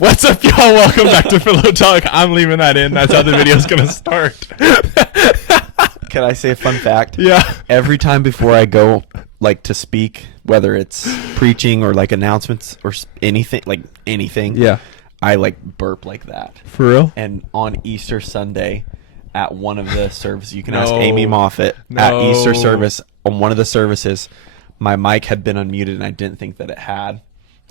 What's up, y'all? Welcome back to Pillow Talk. I'm leaving that in. That's how the video's gonna start. Can I say a fun fact? Yeah. Every time before I go, like, to speak, whether it's preaching or like announcements or anything, Yeah. I like burp like that. For real? And on Easter Sunday, at one of the services, you can ask No. Amy Moffat No. at Easter service on one of the services, my mic had been unmuted and I didn't think that it had.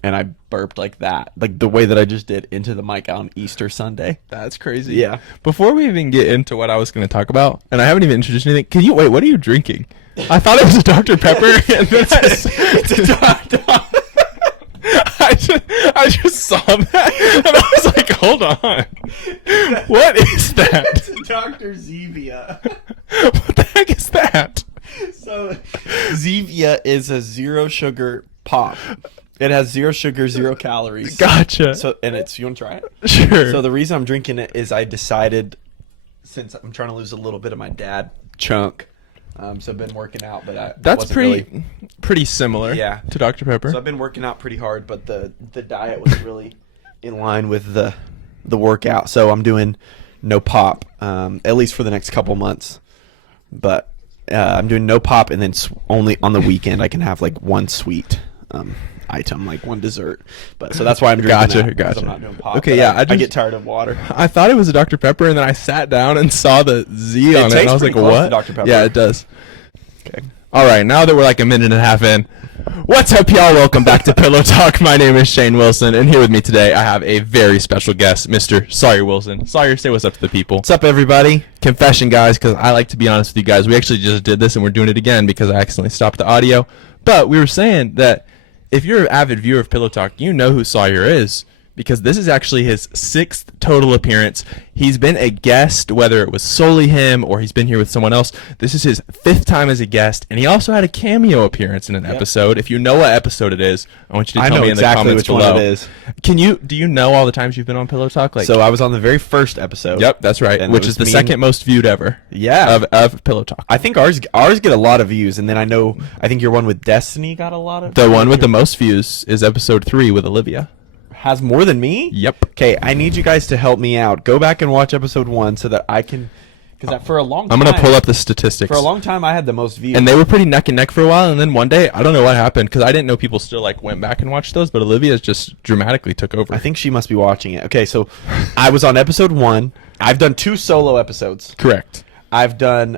And I burped like that, like the way that I just did into the mic on Easter Sunday. That's crazy. Yeah. Before we even get into what I was going to talk about, and I haven't even introduced anything, can you wait? What are you drinking? I thought it was a Dr. Pepper, and then It's a Dr. I just saw that, and I was like, hold on, what is that? It's a Dr. Zevia. What the heck is that? So Zevia is a zero sugar pop. It has zero sugar, 0 calories. Gotcha. So you want to try it? Sure. So the reason I'm drinking it is I decided, since I'm trying to lose a little bit of my dad chunk, so I've been working out, but That's wasn't pretty similar. Yeah. To Dr. Pepper. So I've been working out pretty hard, but the diet was really in line with the workout. So I'm doing no pop, at least for the next couple months. But I'm doing no pop, and then only on the weekend I can have like one sweet item, like one dessert. But so that's why I'm drinking that, 'cause Gotcha. I'm not doing pop. Okay, but yeah, I get tired of water. I thought it was a Dr. Pepper, and then I sat down and saw the Z on it, and tastes I was like, pretty close what? to Dr. Pepper. Yeah, it does. Okay. All right, now that we're like a minute and a half in, what's up, y'all? Welcome back to Pillow Talk. My name is Shane Wilson, and here with me today, I have a very special guest, Mr. Sawyer Wilson. Sawyer, say what's up to the people. What's up, everybody? Confession, guys, because I like to be honest with you guys. We actually just did this, and we're doing it again because I accidentally stopped the audio. But we were saying that if you're an avid viewer of Pillow Talk, you know who Sawyer is, because this is actually his 6th total appearance. He's been a guest, whether it was solely him or he's been here with someone else. This is his 5th time as a guest, and he also had a cameo appearance in an episode. If you know what episode it is, I want you to tell me in the comments below. One it is. Do you know all the times you've been on Pillow Talk? Like, So I was on the very first episode. yep, that's right, And which it is was the me and- second most viewed ever. Yeah. Of Pillow Talk. I think ours get a lot of views, and then I think your one with Destiny got a lot of. The one with the most views is episode 3 with Olivia. Has more than me. Yep. Okay, I need you guys to help me out. Go back and watch episode 1 so that I can, because for a long time I'm gonna pull up the statistics. For a long time, I had the most views. And they were pretty neck and neck for a while, and then one day, I don't know what happened, because I didn't know people still like went back and watched those, but Olivia just dramatically took over. I think she must be watching it. Okay, so I was on episode 1. I've done 2 solo episodes. Correct. I've done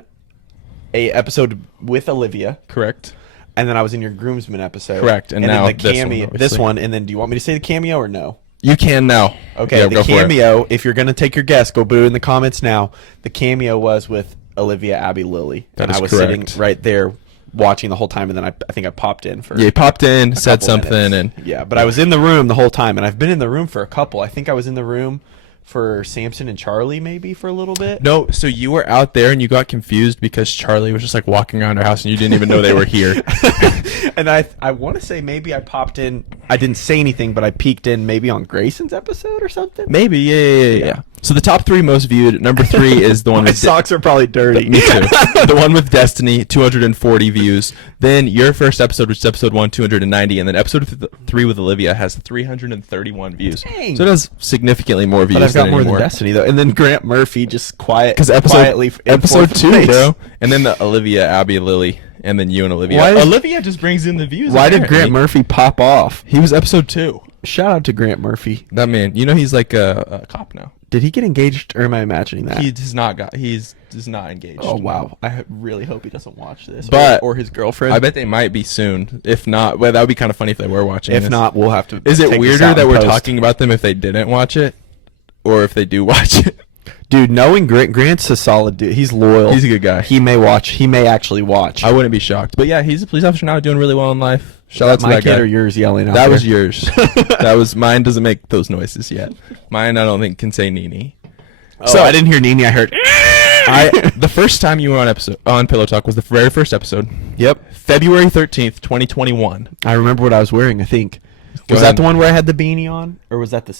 a episode with Olivia. Correct. And then I was in your groomsman episode. Correct, and now then the this one, cameo, obviously. and then do you want me to say the cameo or no? You can now. Okay, Yeah, the go for it. cameo, if you're going to take your guess, go put it in the comments now. The cameo was with Olivia Abby Lilly. That and is I was correct. sitting right there watching the whole time, and then I think I popped in for Yeah, you popped in, said couple something, minutes. and yeah, but I was in the room the whole time, and I've been in the room for a couple. I think I was in the room for Samson and Charlie maybe for a little bit. no, so you were out there and you got confused because Charlie was just like walking around our house and you didn't even know they were here. And I want to say maybe I popped in. I didn't say anything, but I peeked in maybe on Grayson's episode or something. Maybe, yeah. So the top 3 most viewed, number 3 is the one My with socks are probably dirty. Me too. The one with Destiny, 240 views. Then your first episode, which is episode 1, 290, and then episode 3 with Olivia has 331 views. Dang. So it has significantly more views. But I've got than more anymore. than Destiny though, and then Grant Murphy just Because quietly in episode fourth 2, place. bro, and then the Olivia, Abby, Lily, and then you and Olivia. Why is- Olivia just brings in the views. Why did apparently. Grant Murphy pop off? He was episode 2. Shout out to Grant Murphy. That man, you know he's like a cop now. Did he get engaged, or am I imagining that? He's not engaged. Oh wow! I really hope he doesn't watch this. But or his girlfriend. I bet they might be soon. If not, well, that would be kind of funny if they were watching. If this. not, we'll have to. Is it take this weirder out that in we're post. talking about them if they didn't watch it, or if they do watch it? Dude, knowing Grant's a solid dude. He's loyal. He's a good guy. He may watch. He may actually watch. I wouldn't be shocked. But yeah, he's a police officer now, doing really well in life. Shout out to my that kid guy. or yours yelling out That there? was yours. That was mine. Doesn't make those noises yet. Mine, I don't think can say Nini. So I didn't hear Nini. I heard. The first time you were on Pillow Talk was the very first episode, Yep. February 13th, 2021. I remember what I was wearing. I think. Go Was ahead. that the one where I had the beanie on, or was that the?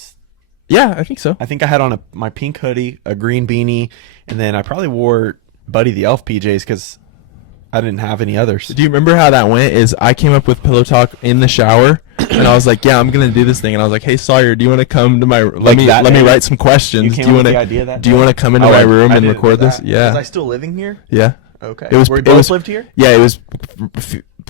Yeah, I think so. I think I had on my pink hoodie, a green beanie, and then I probably wore Buddy the Elf PJs because I didn't have any others. Do you remember how that went? Is I came up with Pillow Talk in the shower, and I was like, "Yeah, I'm gonna do this thing." And I was like, "Hey Sawyer, do you want to come to my let me write some questions? You Do came you up want with the idea that Do you want to come into my room and record this?" Yeah. Was I still living here? Yeah. Okay. It was. We It both was lived here. Yeah, it was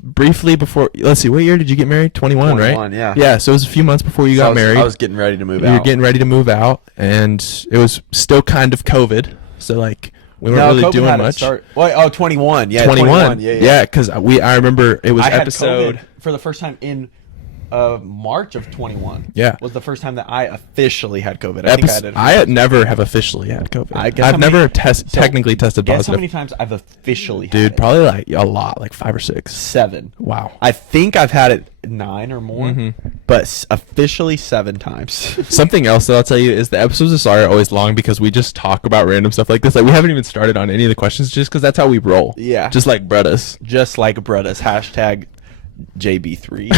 briefly before. Let's see, what year did you get married? 21, right? 21, yeah. Yeah. So it was a few months before you got married. I was getting ready to move You out. were getting ready to move out, and it was still kind of COVID. So like we weren't really COVID doing hadn't much. started- Well, 21. Yeah, 21. Yeah. Yeah, because I remember it was I had episode. COVID for the first time in March of 21. Yeah. Was the first time that I officially had COVID. I think I had it. I never have officially had COVID. I guess how I've never many- technically tested Guess positive. how many times I've officially had Dude, it? probably like a lot, like 5 or 6. 7. Wow. I think I've had it 9 or more, Mhm. but officially 7 times. Something else that I'll tell you is the episodes of Sawyer are always long because we just talk about random stuff like this. Like we haven't even started on any of the questions just because that's how we roll. Yeah. Just like brothers. Just like Brutta's hashtag JB3.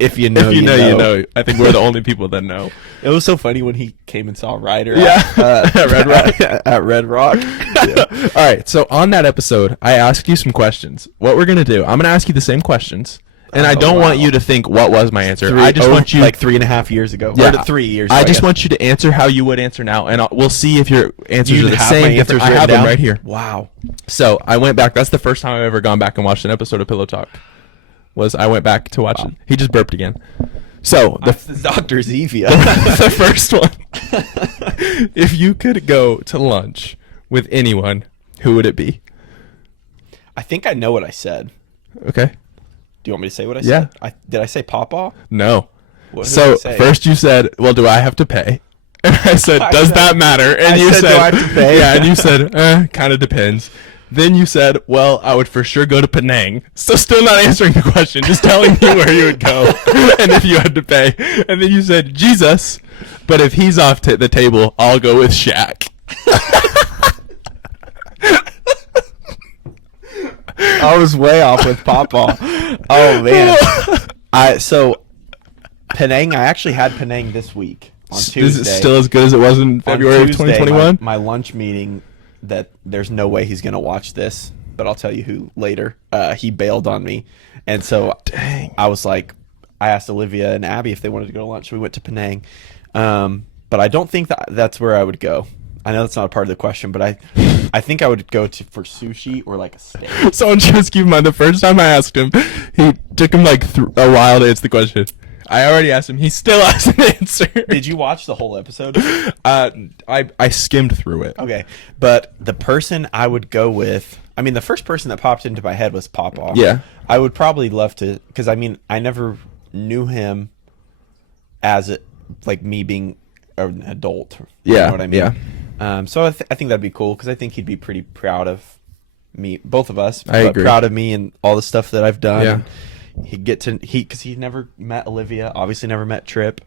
If you know, If you know, you know. I think we're the only people that know. It was so funny when he came and saw Ryder. Yeah. At Red Rock. At Red Rock. Yeah. All right. So on that episode, I asked you some questions. What we're gonna do? I'm gonna ask you the same questions, and I Oh, don't want wow. you to think what was my answer. I just want you like 3.5 years ago. Yeah. Or 3 years. I ago, just guess. want you to answer how you would answer now, and we'll see if your answers You are the have same. my If answers I written have them down? right here. Wow. So I went back. That's the first time I've ever gone back and watched an episode of Pillow Talk. I went back to watch it. He just burped again. So That's the Dr. Zevia. the first one. If you could go to lunch with anyone, who would it be? I think I know what I said. Okay. Do you want me to say what I Yeah. said? Did I say Pawpaw? No. What did So I say? first you said, "Well, do I have to pay?" And I said, I "Does said- that matter?" And I you said, "Do I have to pay?" Yeah, and you said, kind of depends." Then you said, "Well, I would for sure go to Penang." So still not answering the question, just telling me where you would go and if you had to pay. And then you said, "Jesus, but if he's off the table, I'll go with Shaq." I was way off with Pawpaw. Oh man. So Penang. I actually had Penang this week on Tuesday. Is it still as good as it was in On February of Tuesday, 2021? My lunch meeting. That there's no way he's gonna watch this, but I'll tell you who later. He bailed on me, and so Dang. I was like, I asked Olivia and Abby if they wanted to go to lunch. We went to Penang, but I don't think that's where I would go. I know that's not a part of the question, but I think I would go for sushi or like a steak. So just keep in mind, the first time I asked him, he took him like a while to answer the question. I already asked him. He still hasn't answered. Did you watch the whole episode? I skimmed through it. Okay, but the person I would go with, I mean, the first person that popped into my head was Pawpaw. Yeah. I would probably love to, because I mean, I never knew him as like me being an adult. You Yeah, know what I mean? yeah. So I think that'd be cool because I think he'd be pretty proud of me, both of us. I agree. Proud of me and all the stuff that I've done. Yeah. And he'd get to because he never met Olivia, obviously never met Tripp.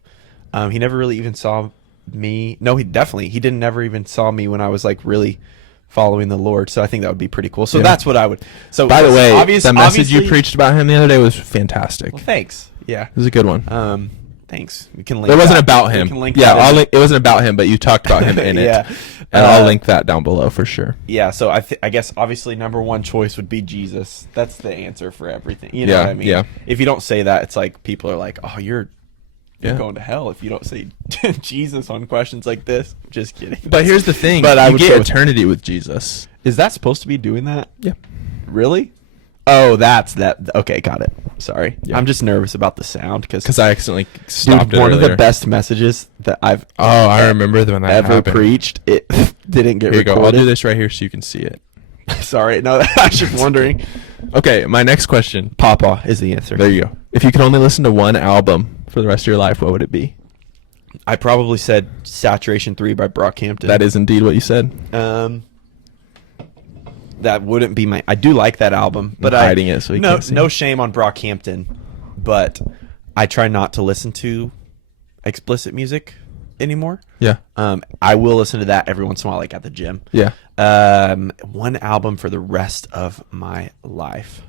He never really even saw me. No, he didn't never even saw me when I was like really following the Lord. So I think that would be pretty cool. So Yeah. that's what I would. So By the way, the message you obviously- preached about him the other day was fantastic. Well, It thanks. Yeah. was a good one. Thanks. We can link. It wasn't that. about We him. can link Yeah, that in. it wasn't about him, but you talked about him in it. Yeah. And I'll link that down below for sure. Yeah, so I guess obviously number one choice would be Jesus. That's the answer for everything. You know Yeah, what I mean? yeah. If you don't say that, it's like people are like, "Oh, you're Yeah. going to hell if you don't say Jesus on questions like this." Just kidding. But here's the thing. But I you would get go with- eternity with Jesus. Is that supposed to be doing that? Yeah. Really? Oh, that's that. Okay, got it. Sorry. Yeah. I'm just nervous about the sound Because I accidentally stopped dude, it one of earlier. the best messages that I've Oh, I remember when that ever happened. preached. It didn't get Here you go. recorded. I'll do this right here so you can see it. Sorry, no, I was just wondering. Okay, my next question. Pawpaw is the answer. There you go. If you could only listen to one album for the rest of your life, what would it be? I probably said Saturation 3 by Brockhampton. That is indeed what you said. That wouldn't be my. I do like that album, but I'm hiding it so you no, can't see. no shame on Brockhampton, but I try not to listen to explicit music anymore. Yeah. I will listen to that every once in a while, like at the gym. Yeah. One album for the rest of my life.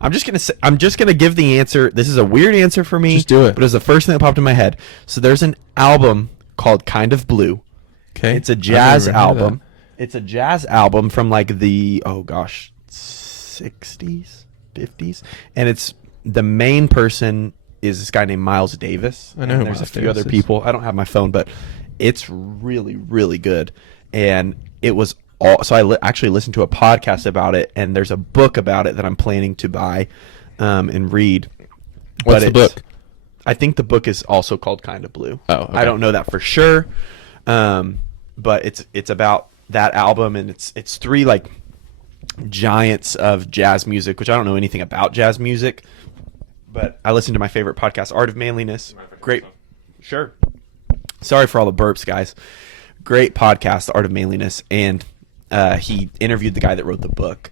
I'm just gonna give the answer. This is a weird answer for me. Just do it. But it was the first thing that popped in my head. So there's an album called Kind of Blue. Okay. It's a I've jazz never heard of album. It's a jazz album from like the 60s, 60s, 50s, and it's the main person is this guy named Miles Davis. I know and who there's Miles a few Davis other is. people. I don't have my phone, but it's really, really good. And it was all. So I actually listened to a podcast about it, and there's a book about it that I'm planning to buy and read. What's the book? I think the book is also called Kind of Blue. Oh, okay. I don't know that for sure, but it's about that album, and it's three like giants of jazz music, which I don't know anything about jazz music, but I listened to my favorite podcast, Art of Manliness. Great, sure. Sorry for all the burps, guys. Great podcast, Art of Manliness, and he interviewed the guy that wrote the book,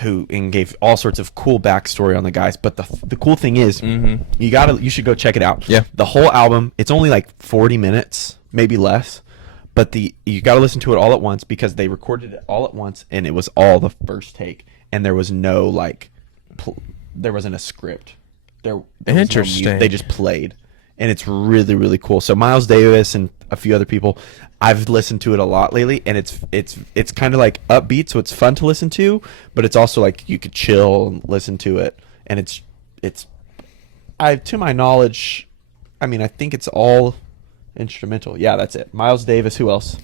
and gave all sorts of cool backstory on the guys. But the cool thing is, you should go check it out. Yeah. The whole album, it's only like 40 minutes, maybe less. But you got to listen to it all at once because they recorded it all at once, and it was all the first take, and there was no there wasn't a script. There was no Interesting. music. They just played, and it's really, really cool. So Miles Davis and a few other people, I've listened to it a lot lately, and it's kind of like upbeat, so it's fun to listen to, but it's also like you could chill and listen to it, and to my knowledge, I mean, I think it's all instrumental. Yeah, that's it. Miles Davis. Who else?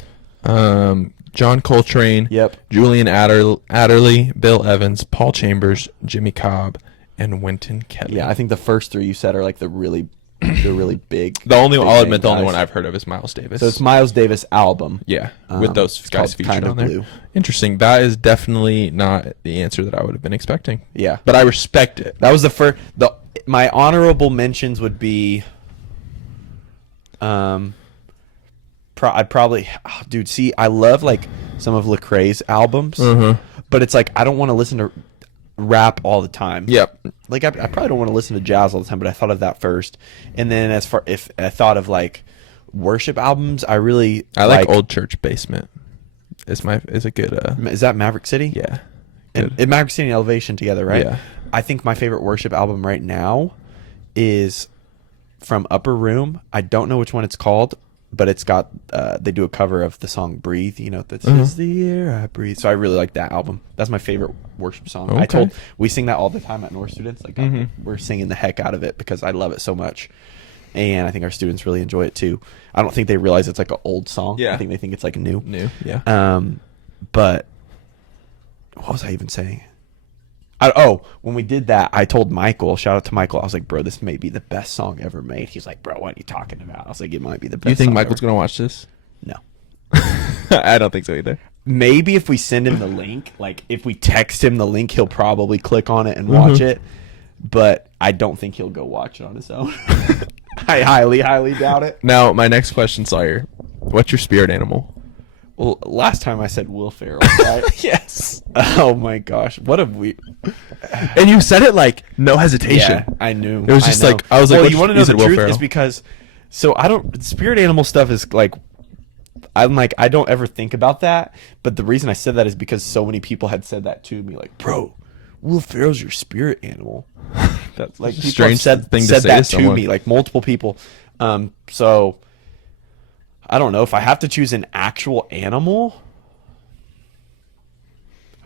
John Coltrane. Yep. Julian Adderley, Bill Evans, Paul Chambers, Jimmy Cobb, and Wynton Kelly. Yeah, I think the first three you said are like the really big. I'll admit name the only guys. one I've heard of is Miles Davis. So it's Miles Davis album. Yeah, with those it's guys called featured Kinda on there. Blue. Interesting. That is definitely not the answer that I would have been expecting. Yeah, But I respect it. that was the first. My honorable mentions would be. I'd probably, dude. See, I love like some of Lecrae's albums, but it's like I don't want to listen to rap all the time. Yep. Like I probably don't want to listen to jazz all the time, but I thought of that first, and then if I thought of like worship albums, I like Old Church Basement. Is a good. Is that Maverick City? Yeah. And Maverick City and Elevation together, right? Yeah. I think my favorite worship album right now is from Upper Room. I don't know which one it's called, but it's got they do a cover of the song "Breathe." You know, this is the air I breathe. So I really like that album. That's my favorite worship song. Okay. We sing that all the time at North Students. Like we're singing the heck out of it because I love it so much, and I think our students really enjoy it too. I don't think they realize it's like an old song. Yeah. I think they think it's like new. Yeah. But what was I even saying? When we did that, I told Michael, shout out to Michael, I was like, bro, this may be the best song ever made. He's like, bro, what are you talking about? I was like, it might be the best. You think song Michael's ever. gonna watch this? No. I don't think so either. Maybe if we send him the link, like if we text him the link, he'll probably click on it and watch it. But I don't think he'll go watch it on his own. I highly, highly doubt it. Now, my next question, Sawyer. What's your spirit animal? Well, last time I said Will Ferrell, right? Yes. Oh my gosh, what have we? And you said it like no hesitation. Yeah, I knew. It was just I know. like I was like, well, what you want to know you the said Will truth Ferrell. is because, so spirit animal stuff is like, I'm like I don't ever think about that, but the reason I said that is because so many people had said that to me, like, bro, Will Ferrell's your spirit animal. That's Like a people strange have thing to said say that to to someone. me, like multiple people. So I don't know if I have to choose an actual animal.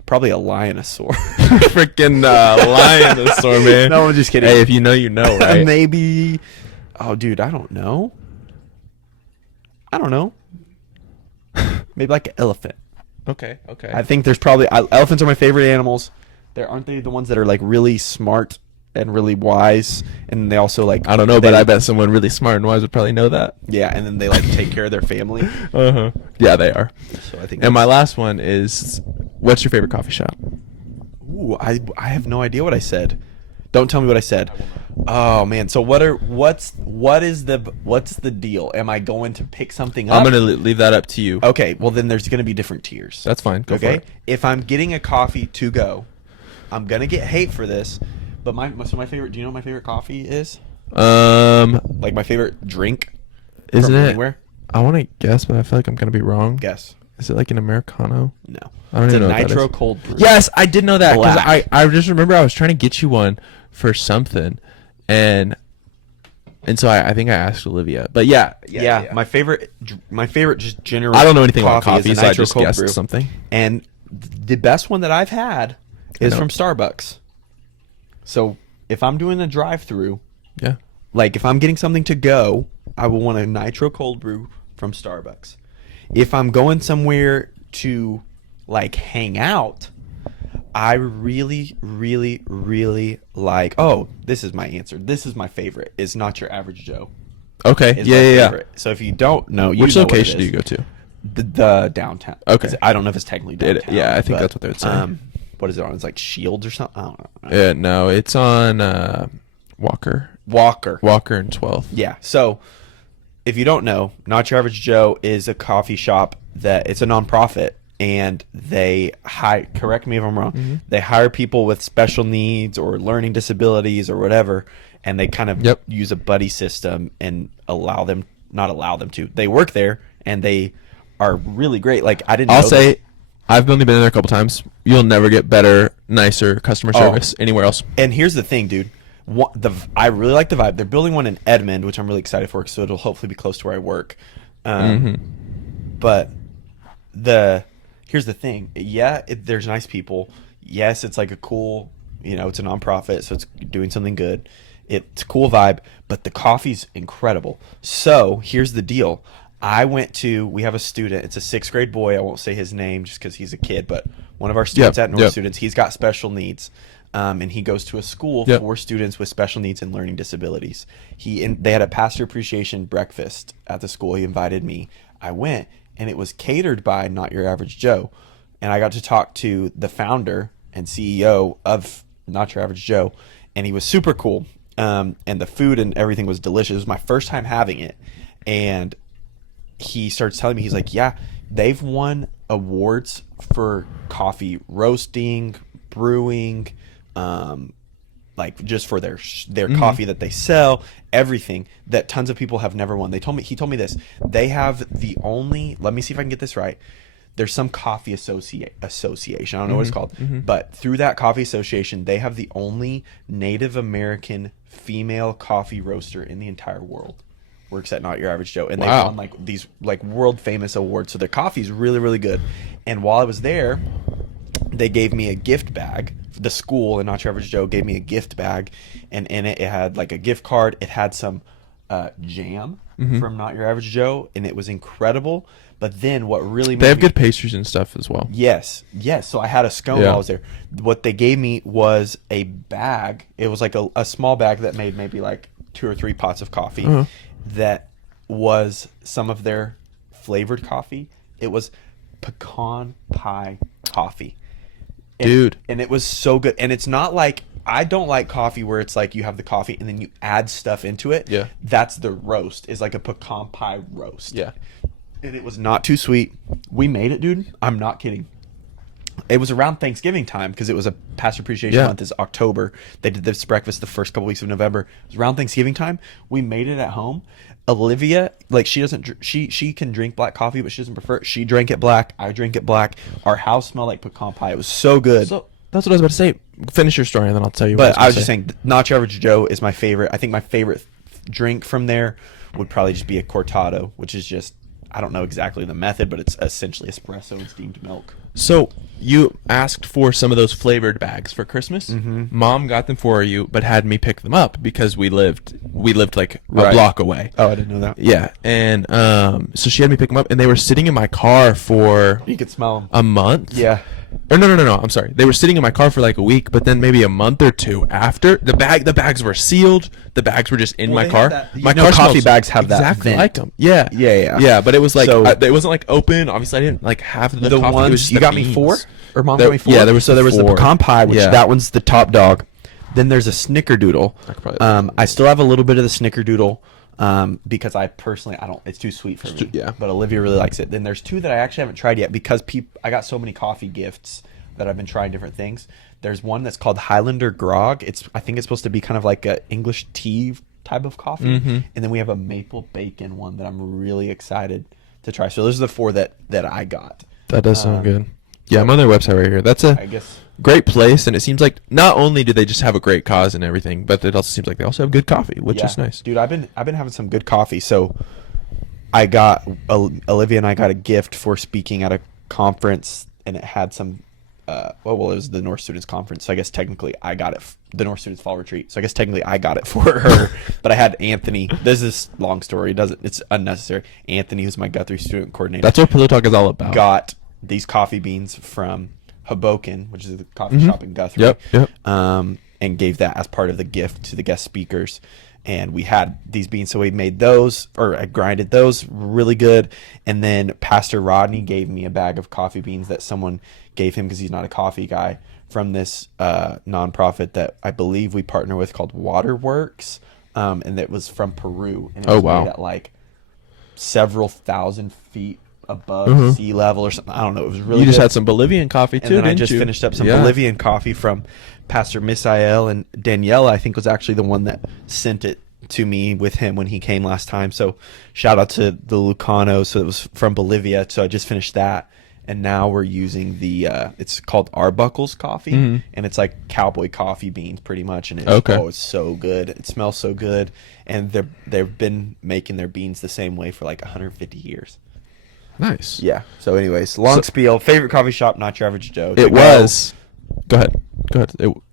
Probably a lionosaur. Freaking lionosaur, man. No, I'm just kidding. Hey, if you know, you know, right? Maybe. Oh, dude, I don't know. Maybe like an elephant. Okay. I think there's probably elephants are my favorite animals. Aren't they the ones that are like really smart and really wise, and they also like I don't know, but I bet someone really smart and wise would probably know that. yeah, and then they like take care of their family. Yeah, they are. So I think. And my last one is, what's your favorite coffee shop? Ooh, I have no idea what I said. Don't tell me what I said. Oh man, so what's the deal? Am I going to pick something up? I'm gonna leave that up to you. Okay, well then there's gonna be different tiers. That's fine. Go for Okay, it. if I'm getting a coffee to go, I'm gonna get hate for this, but my favorite. Do you know what my favorite coffee is? Like my favorite drink. Isn't from it? anywhere? I want to guess, but I feel like I'm gonna be wrong. Guess. Is it like an Americano? No. I don't It's even a know what that nitro is. cold brew. Yes, I did know that because Black. I just remember I was trying to get you one for something, and so I think I asked Olivia. But yeah. My favorite just general. I don't know anything about coffee, is a so I nitro just cold guessed brew. something. And the best one that I've had is know. from Starbucks. So if I'm doing a drive-through, Yeah. like if I'm getting something to go, I will want a nitro cold brew from Starbucks. If I'm going somewhere to like hang out, I really, really, really like. Oh, this is my answer. This is my favorite. Is Not Your Average Joe. Okay. Is Yeah, my yeah, yeah. favorite. So if you don't know, you Which know what it location do is. you go to? The downtown. Okay. I don't know if it's technically downtown. Yeah, I think but, that's what they would say. What is it on? It's like Shields or something. I don't know. Yeah, no, it's on Walker Walker. and 12th. Yeah. So if you don't know, Not Your Average Joe is a coffee shop that it's a nonprofit, and they correct me if I'm wrong. Mm-hmm. They hire people with special needs or learning disabilities or whatever, and they kind of Yep. use a buddy system and not allow them to. They work there and they are really great. Like I didn't. I'll know say this. I've only been in there a couple times. You'll never get better, nicer customer service anywhere else. And here's the thing, dude. I really like the vibe. They're building one in Edmond, which I'm really excited for, so it'll hopefully be close to where I work. But here's the thing. Yeah, there's nice people. Yes, it's like a cool, it's a nonprofit, so it's doing something good. It's a cool vibe, but the coffee's incredible. So here's the deal. We have a student. It's a 6th grade boy. I won't say his name just because he's a kid, but one of our students at North Students, he's got special needs. And he goes to a school for students with special needs and learning disabilities. They had a pastor appreciation breakfast at the school. He invited me. I went, and it was catered by Not Your Average Joe. And I got to talk to the founder and CEO of Not Your Average Joe, and he was super cool. And the food and everything was delicious. It was my first time having it. And he starts telling me, he's like, yeah, they've won awards for coffee roasting, brewing, like just for their coffee that they sell, everything that tons of people have never won. He told me this. They have the only, let me see if I can get this right. There's some coffee association. I don't know what it's called, but through that coffee association, they have the only Native American female coffee roaster in the entire world. Works at Not Your Average Joe, and they won like these like world famous awards. So their coffee's really, really good. And while I was there, they gave me a gift bag. The school and Not Your Average Joe gave me a gift bag, and in it had like a gift card. It had some jam from Not Your Average Joe, and it was incredible. But then what really They have good pastries and stuff as well. Yes. So I had a scone while I was there. What they gave me was a bag. It was like a small bag that made maybe like 2 or 3 pots of coffee. That was some of their flavored coffee. It was pecan pie coffee. Dude. And it was so good. And it's not like, I don't like coffee where it's like you have the coffee and then you add stuff into it. Yeah. That's the roast, is like a pecan pie roast. Yeah. And it was not too sweet. We made it, dude. I'm not kidding. It was around Thanksgiving time because it was a Pastor Appreciation Month is October. They did this breakfast the first couple weeks of November. It was around Thanksgiving time. We made it at home. Olivia, like she can drink black coffee, but she doesn't prefer it. She drank it black. I drink it black. Our house smelled like pecan pie. It was so good. So that's what I was about to say. Finish your story and then I'll tell you. But I was just saying, Not Your Average Joe is my favorite. I think my favorite drink from there would probably just be a cortado, which is just, I don't know exactly the method, but it's essentially espresso and steamed milk. So you asked for some of those flavored bags for Christmas. Mom got them for you, but had me pick them up because we lived like a block away. Oh, I didn't know that. Yeah, and so she had me pick them up, and they were sitting in my car for You could smell them. a month. Yeah. Or no. I'm sorry. They were sitting in my car for like a week, but then maybe a month or 2 after the bags were sealed. The bags were just in my they car. have that- My you know car coffee smells bags have that exactly vent. like them. Yeah. Yeah. But it was like So- it wasn't like open. Obviously, I didn't like have the coffee. It was ones just you the got me beans. 4, or Mom There- got me 4. yeah, there was the 4. pecan pie, which Yeah. that one's the top dog. Then there's a snickerdoodle. I could probably- I still have a little bit of the snickerdoodle because I personally, I don't. It's too sweet for me. yeah. But Olivia really likes it. Then there's 2 that I actually haven't tried yet because I got so many coffee gifts that I've been trying different things. There's one that's called Highlander Grog. I think it's supposed to be kind of like a English tea type of coffee. And then we have a maple bacon one that I'm really excited to try. So those are the 4 that I got. That does sound good. Yeah, I'm on their website right here. That's I a guess. great place, and it seems like not only do they just have a great cause and everything, but it also seems like they also have good coffee, which is nice. Dude, I've been having some good coffee. So I got Olivia and I got a gift for speaking at a conference, and it had some well, it was the North Students Conference. So I guess technically I got it. The North Students Fall Retreat. So I guess technically I got it for her. But I had Anthony. This is a long story. It's unnecessary. Anthony, who's my Guthrie student coordinator. That's what Pillow Talk is all about. Got these coffee beans from Hoboken, which is the coffee shop in Guthrie. Yep. And gave that as part of the gift to the guest speakers. And we had these beans, so we made those, or I grinded those, really good. And then Pastor Rodney gave me a bag of coffee beans that someone gave him because he's not a coffee guy, from this nonprofit that I believe we partner with called Waterworks, and that was from Peru. And it was made at like several thousand feet above sea level or something. I don't know. It was really. You just good. had some Bolivian coffee too, and then didn't I just you? finished up some Bolivian coffee from Pastor Misael, and Daniela, I think, was actually the one that sent it to me with him when he came last time. So shout out to the Lucano. So it was from Bolivia. So I just finished that. And now we're using the, it's called Arbuckle's coffee. And it's like cowboy coffee beans pretty much. And it's so good. It smells so good. And they've been making their beans the same way for like 150 years. Nice. Yeah. So anyways, long spiel. Favorite coffee shop, Not Your Average Joe. It was. Go ahead.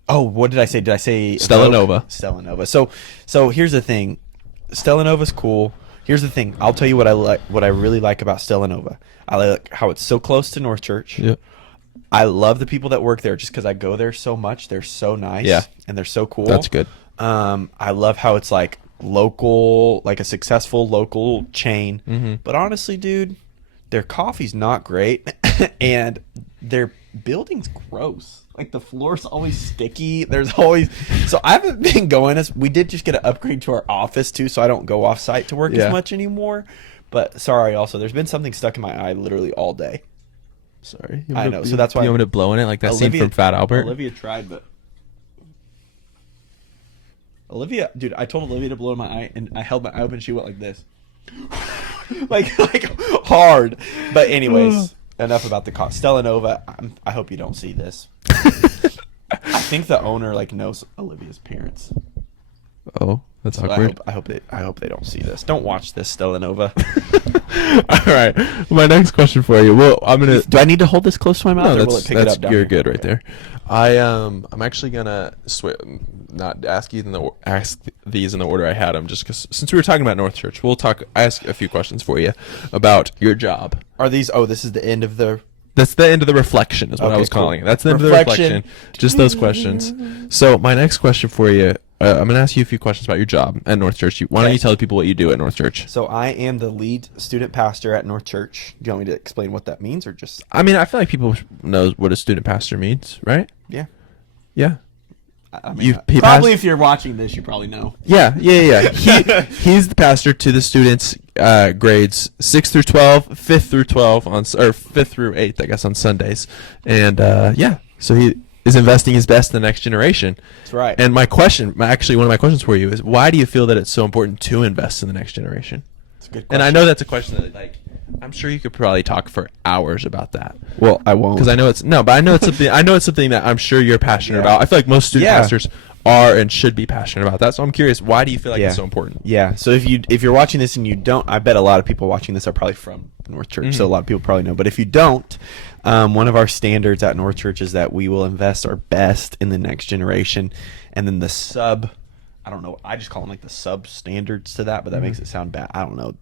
What did I say? Did I say Stella Nova? Stella Nova. So here's the thing. Stella Nova's cool. Here's the thing. I'll tell you what I like. What I really like about Stella Nova. I like how it's so close to North Church. Yeah. I love the people that work there just because I go there so much. They're so nice. Yeah. And they're so cool. That's good. I love how it's like local, like a successful local chain. But honestly, dude, their coffee's not great, and their building's gross. Like the floor's always sticky. There's always so I haven't been going as we did just get an upgrade to our office too, so I don't go off site to work as much anymore. But sorry, also there's been something stuck in my eye literally all day. Sorry, I know. So that's why you want me to blow in it like that scene from Fat Albert. Olivia tried, but dude, I told Olivia to blow in my eye, and I held my eye open. She went like this, like hard. But anyways. Enough about the Stella Nova. I hope you don't see this. I think the owner knows Olivia's parents. Oh, that's So awkward. I hope they don't see this. Don't watch this, Stella Nova. All right, my next question for you. Well, I'm gonna. Do I need to hold this close to my mouth, No, or will it pick it up down you're here? good right there. I'm actually gonna not ask these in the order I had them, just because since we were talking about North Church, ask a few questions for you about your job. Are these? Oh, this is the end of the. That's the end of the reflection, is what I Okay, was cool. calling it. That's the end of the reflection. Just those questions. So my next question for you, I'm gonna ask you a few questions about your job at North Church. Why don't you tell the people what you do at North Church? So I am the lead student pastor at North Church. Do you want me to explain what that means, or just? I mean, I feel like people know what a student pastor means, right? Yeah. Yeah. I mean, he probably if you're watching this, you probably know. Yeah. He's the pastor to the students, grades 6 through 12, 5th through 12 or 5th through 8th, I guess, on Sundays, and so he is investing his best in the next generation. That's right. And one of my questions for you is, why do you feel that it's so important to invest in the next generation? That's a good question. And I know that's a question that I'm sure you could probably talk for hours about that. Well, I won't. Because I know it's something that I'm sure you're passionate about. I feel like most student pastors are and should be passionate about that. So I'm curious, why do you feel like it's so important? Yeah. So if you're watching this and you don't, I bet a lot of people watching this are probably from North Church. So a lot of people probably know. But if you don't, one of our standards at North Church is that we will invest our best in the next generation, and then I don't know, I just call them the sub standards to that, but that makes it sound bad. I don't know.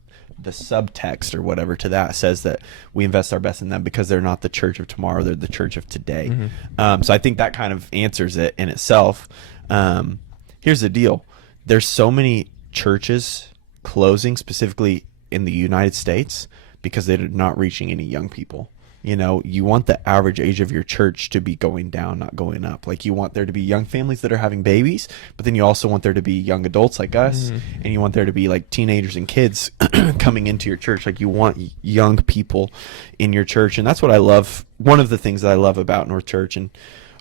The subtext or whatever to that says that we invest our best in them because they're not the church of tomorrow, they're the church of today. So I think that kind of answers it in itself. Here's the deal. There's so many churches closing, specifically in the United States, because they're not reaching any young people. You want the average age of your church to be going down, not going up. You want there to be young families that are having babies, but then you also want there to be young adults like us, and you want there to be teenagers and kids coming into your church. You want young people in your church, and that's what I love. One of the things that I love about North Church and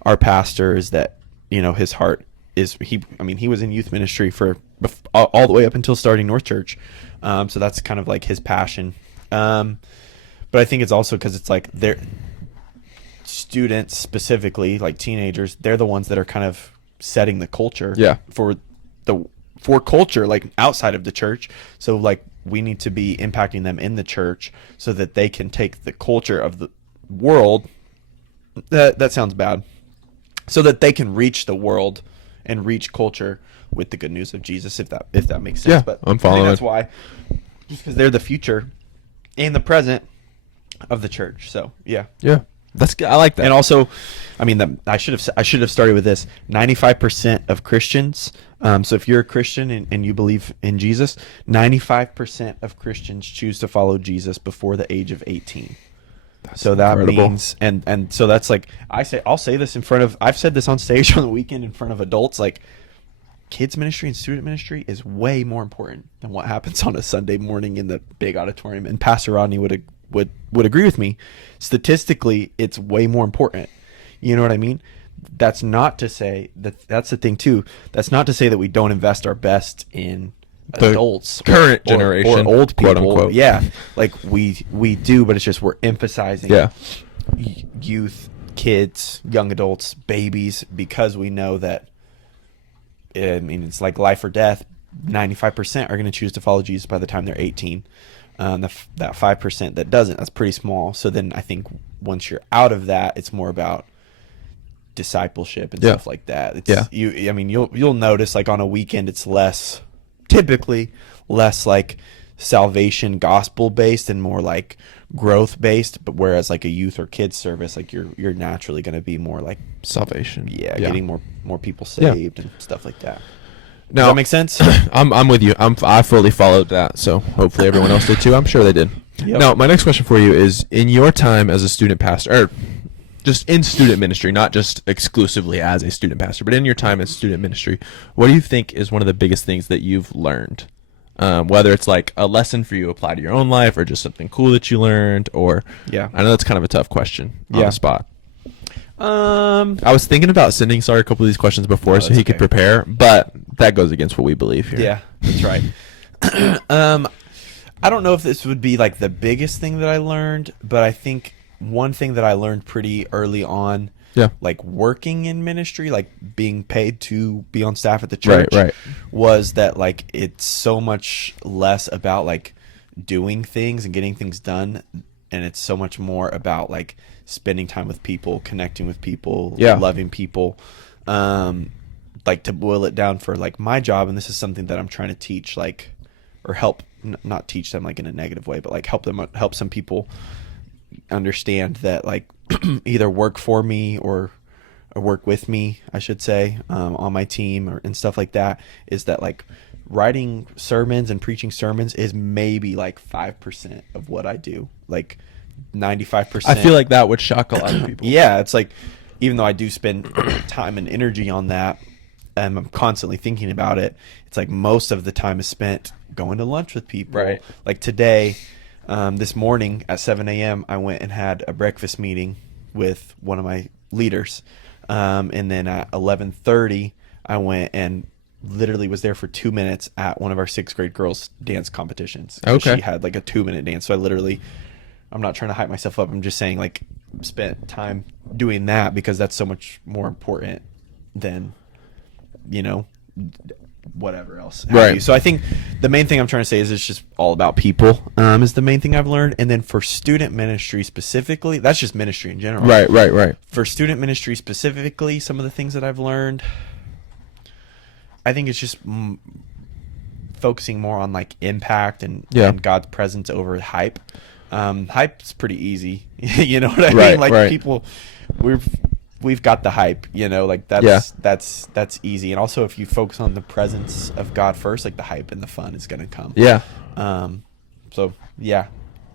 our pastor is that, his heart is he was in youth ministry for all the way up until starting North Church. So that's kind of his passion. But I think it's also because it's they're students specifically, teenagers, they're the ones that are kind of setting the culture for culture, outside of the church. So we need to be impacting them in the church so that they can take the culture of the world That sounds bad. So that they can reach the world and reach culture with the good news of Jesus, if that makes sense. Yeah, But I'm I following. think that's why, just because they're the future and the present of the church. So yeah. Yeah, that's good. I like that. And also, I mean, I should have started with this. 95% of Christians. So if you're a Christian and you believe in Jesus, 95% of Christians choose to follow Jesus before the age of 18. So that incredible. means, and so that's like, I'll say this in front of, I've said this on stage on the weekend in front of adults, like, kids ministry and student ministry is way more important than what happens on a Sunday morning in the big auditorium. And Pastor Rodney would agree with me. Statistically, it's way more important. You know what I mean? That's not to say that's the thing too. That's not to say that we don't invest our best in The adults, current or generation, or old quote people. unquote. Yeah, like we do, but it's just we're emphasizing Yeah. youth, kids, young adults, babies, because we know that. I mean, it's like life or death. 95% are going to choose to follow Jesus by the time they're 18. That 5% that doesn't, that's pretty small. So then I think once you're out of that, it's more about discipleship and stuff like that. It's, I mean, you'll notice like on a weekend, it's typically less like salvation gospel based and more like growth based. But whereas like a youth or kids service, like you're naturally going to be more like Salvation. getting more people saved and stuff like that. No, Does that make sense? I'm with you. I fully followed that, so hopefully everyone else did too. I'm sure they did. Yep. Now, my next question for you is: in your time as a student pastor, or just in student ministry, not just exclusively as a student pastor, but in your time as student ministry, what do you think is one of the biggest things that you've learned? Whether it's like a lesson for you apply to your own life, or just something cool that you learned, or I know that's kind of a tough question on the spot. I was thinking about sending Sawyer a couple of these questions before so he could prepare, but that goes against what we believe here. Yeah, that's right. I don't know if this would be like the biggest thing that I learned, but I think one thing that I learned pretty early on, like working in ministry, like being paid to be on staff at the church, was that like it's so much less about like doing things and getting things done, and it's so much more about like spending time with people, connecting with people, loving people. Like to boil it down for like my job, and this is something that I'm trying to teach, like, or help, not teach them like in a negative way, but like help some people understand that like either work for me or work with me, I should say, on my team and stuff like that, is that like writing sermons and preaching sermons is maybe like 5% of what I do. Like 95%. I feel like that would shock a lot of people. Yeah, it's like, even though I do spend time and energy on that, and I'm constantly thinking about it, it's like most of the time is spent going to lunch with people. Right. Like today, this morning at 7 a.m., I went and had a breakfast meeting with one of my leaders. And then at 11:30, I went and literally was there for 2 minutes at one of our 6th grade girls' dance competitions. Okay. She had like a 2-minute dance. So I'm not trying to hype myself up. I'm just saying like spent time doing that because that's so much more important than, whatever else. Right. So I think the main thing I'm trying to say is it's just all about people, is the main thing I've learned. And then for student ministry specifically, that's just ministry in general. Right. For student ministry specifically, some of the things that I've learned, I think it's just focusing more on like impact and God's presence over hype. Hype's pretty easy. You know what I mean? Like people, we've got the hype, like that's easy. And also if you focus on the presence of God first, like the hype and the fun is going to come. Yeah. So yeah.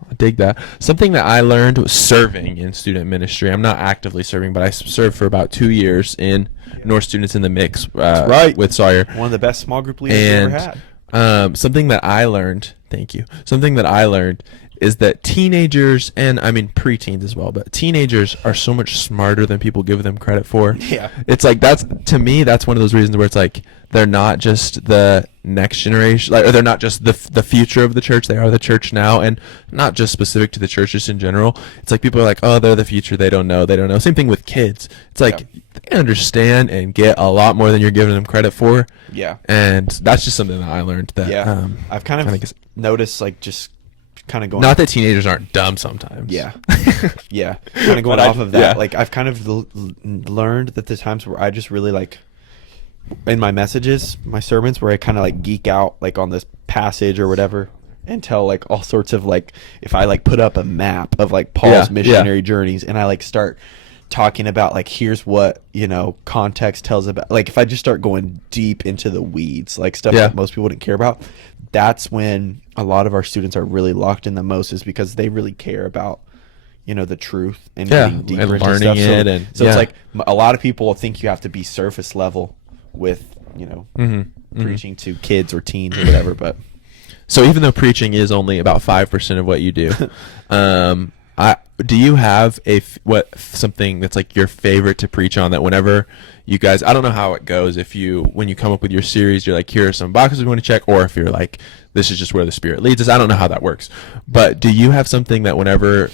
I dig that. Something that I learned was serving in student ministry. I'm not actively serving, but I served for about 2 years in North Students in the Mix with Sawyer. One of the best small group leaders we ever had. Something that I learned, thank you. Something that I learned is that teenagers, and I mean preteens as well, but teenagers are so much smarter than people give them credit for. Yeah. It's like, to me, that's one of those reasons where it's like they're not just the next generation, or they're not just the future of the church. They are the church now, and not just specific to the church, just in general. It's like people are like, oh, they're the future. They don't know. Same thing with kids. It's like they understand and get a lot more than you're giving them credit for. Yeah. And that's just something that I learned that I've kind of noticed, like, just kind of going. Not that teenagers aren't dumb sometimes. Yeah, yeah. Kind of going But off of that. yeah. Like I've kind of learned that the times where I just really like in my messages, my sermons, where I kind of like geek out like on this passage or whatever, and tell like all sorts of like if I like put up a map of like Paul's missionary journeys, and I like start talking about like here's what context tells about, like if I just start going deep into the weeds, like stuff that most people wouldn't care about, that's when a lot of our students are really locked in the most, is because they really care about the truth and getting deeper and into learning stuff. it. And so it's like a lot of people think you have to be surface level with preaching to kids or teens or whatever. But so even though preaching is only about 5% of what you do, do you have something that's like your favorite to preach on, that whenever you guys, I don't know how it goes, when you come up with your series, you're like, here are some boxes we want to check, or if you're like, this is just where the Spirit leads us. I don't know how that works, but do you have something that whenever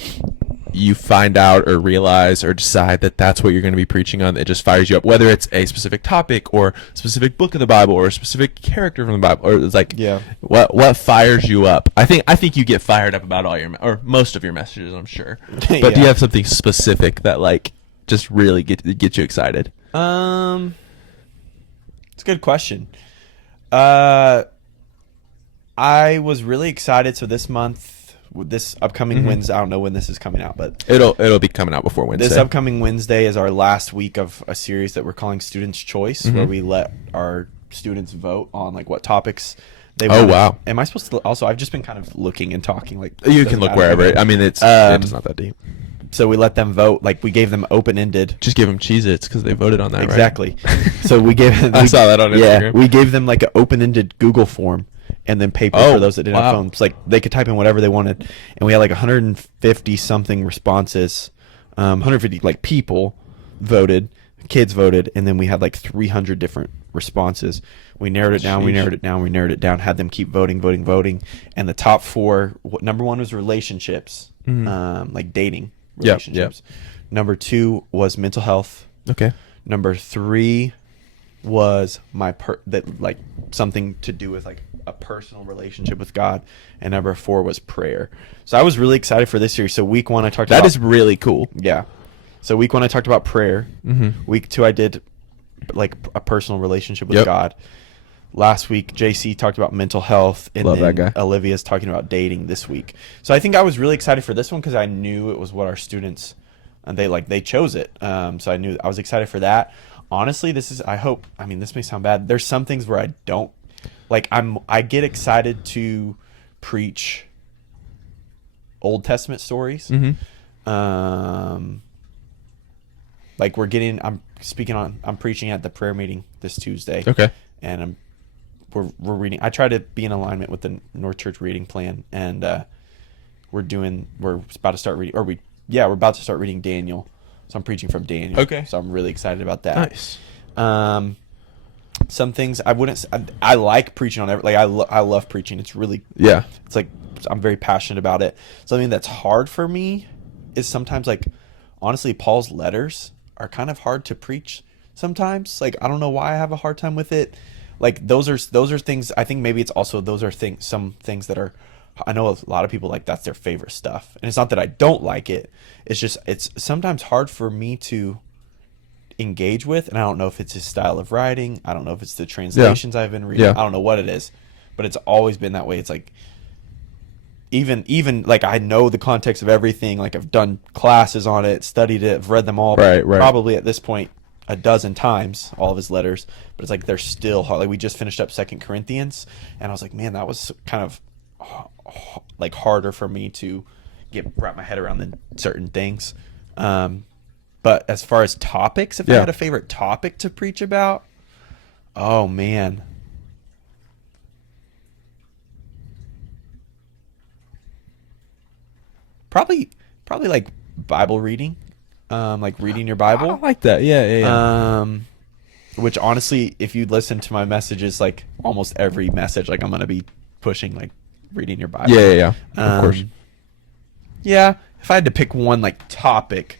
you find out or realize or decide that that's what you're going to be preaching on, it just fires you up, whether it's a specific topic or a specific book of the Bible or a specific character from the Bible, or it's like, what fires you up? I think you get fired up about all or most of your messages, I'm sure. But do you have something specific that like just really get you excited? It's a good question. I was really excited. So this month, this upcoming Wednesday, I don't know when this is coming out, but it'll be coming out before Wednesday. This upcoming Wednesday is our last week of a series that we're calling Students' Choice, where we let our students vote on like what topics they want. Oh wow! Am I supposed to? Also, I've just been kind of looking and talking. Like you can look wherever. I mean, it's not that deep. So we let them vote. Like we gave them open-ended. Just give them Cheez-Its because they voted on that. Exactly. Right? So we gave. I saw that on Instagram. Yeah, we gave them like an open-ended Google form, and then paper for those that didn't have phones. Like they could type in whatever they wanted, and we had like 150 something responses. 150 like people voted, kids voted, and then we had like 300 different responses. We narrowed it down. We narrowed it down. Had them keep voting, and the top four. Number one was relationships, like dating relationships. Yep. Number two was mental health. Okay. Number three was like something to do with like a personal relationship with God, and number four was prayer. So I was really excited for this series. So week one I talked about, that is really cool. Yeah. So week one I talked about prayer. Week two I did like a personal relationship with God. Last week JC talked about mental health, and Love then that guy. Olivia's talking about dating this week. So I think I was really excited for this one because I knew it was what our students, and they chose it. So I was excited for that. Honestly, this may sound bad. There's some things where I don't like. I get excited to preach Old Testament stories. Like I'm preaching at the prayer meeting this Tuesday. Okay. And we're reading. I try to be in alignment with the North Church reading plan, and we're about to start reading, we're about to start reading Daniel. So I'm preaching from Daniel. Okay. So I'm really excited about that. Nice. Some things I like preaching on every, like I love preaching. It's really, it's like I'm very passionate about it. Something that's hard for me is sometimes, like, honestly, Paul's letters are kind of hard to preach sometimes. Like, I don't know why I have a hard time with it. Like those are things. I think maybe it's also some things that are, I know a lot of people like that's their favorite stuff, and it's not that I don't like it. It's just it's sometimes hard for me to engage with, and I don't know if it's his style of writing. I don't know if it's the translations I've been reading. I don't know what it is, but it's always been that way. It's like even like I know the context of everything. Like I've done classes on it, studied it, I've read them all. Right. Probably at this point a dozen times, all of his letters, but it's like they're still hard. Like we just finished up 2 Corinthians, and I was like, man, that was kind of like harder for me to wrap my head around than certain things. But as far as topics, if I had a favorite topic to preach about, oh man, probably like Bible reading. Like reading your Bible. I like that. Yeah. Which honestly, if you listen to my messages, like almost every message, like I'm going to be pushing like reading your Bible. Yeah. Of course. Yeah. If I had to pick one like topic,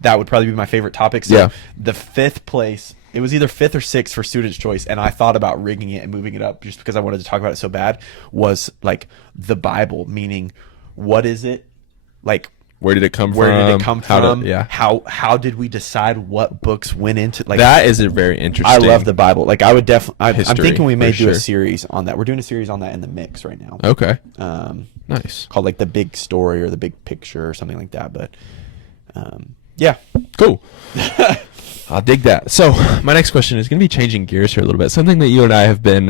that would probably be my favorite topic. So the 5th place, it was either 5th or 6th for Students' Choice, and I thought about rigging it and moving it up just because I wanted to talk about it so bad, was like the Bible, meaning what is it? Like, Where did it come from? where did it come from? Yeah. How did we decide what books went into, like, That is a very interesting. I love the Bible. Like, I would definitely, I'm history, thinking we may for do a sure. series on that. We're doing a series on that in the mix right now. Okay. Nice. Called like the big story or the big picture or something like that. But yeah. Cool. I'll dig that. So my next question is going to be changing gears here a little bit. Something that you and I have been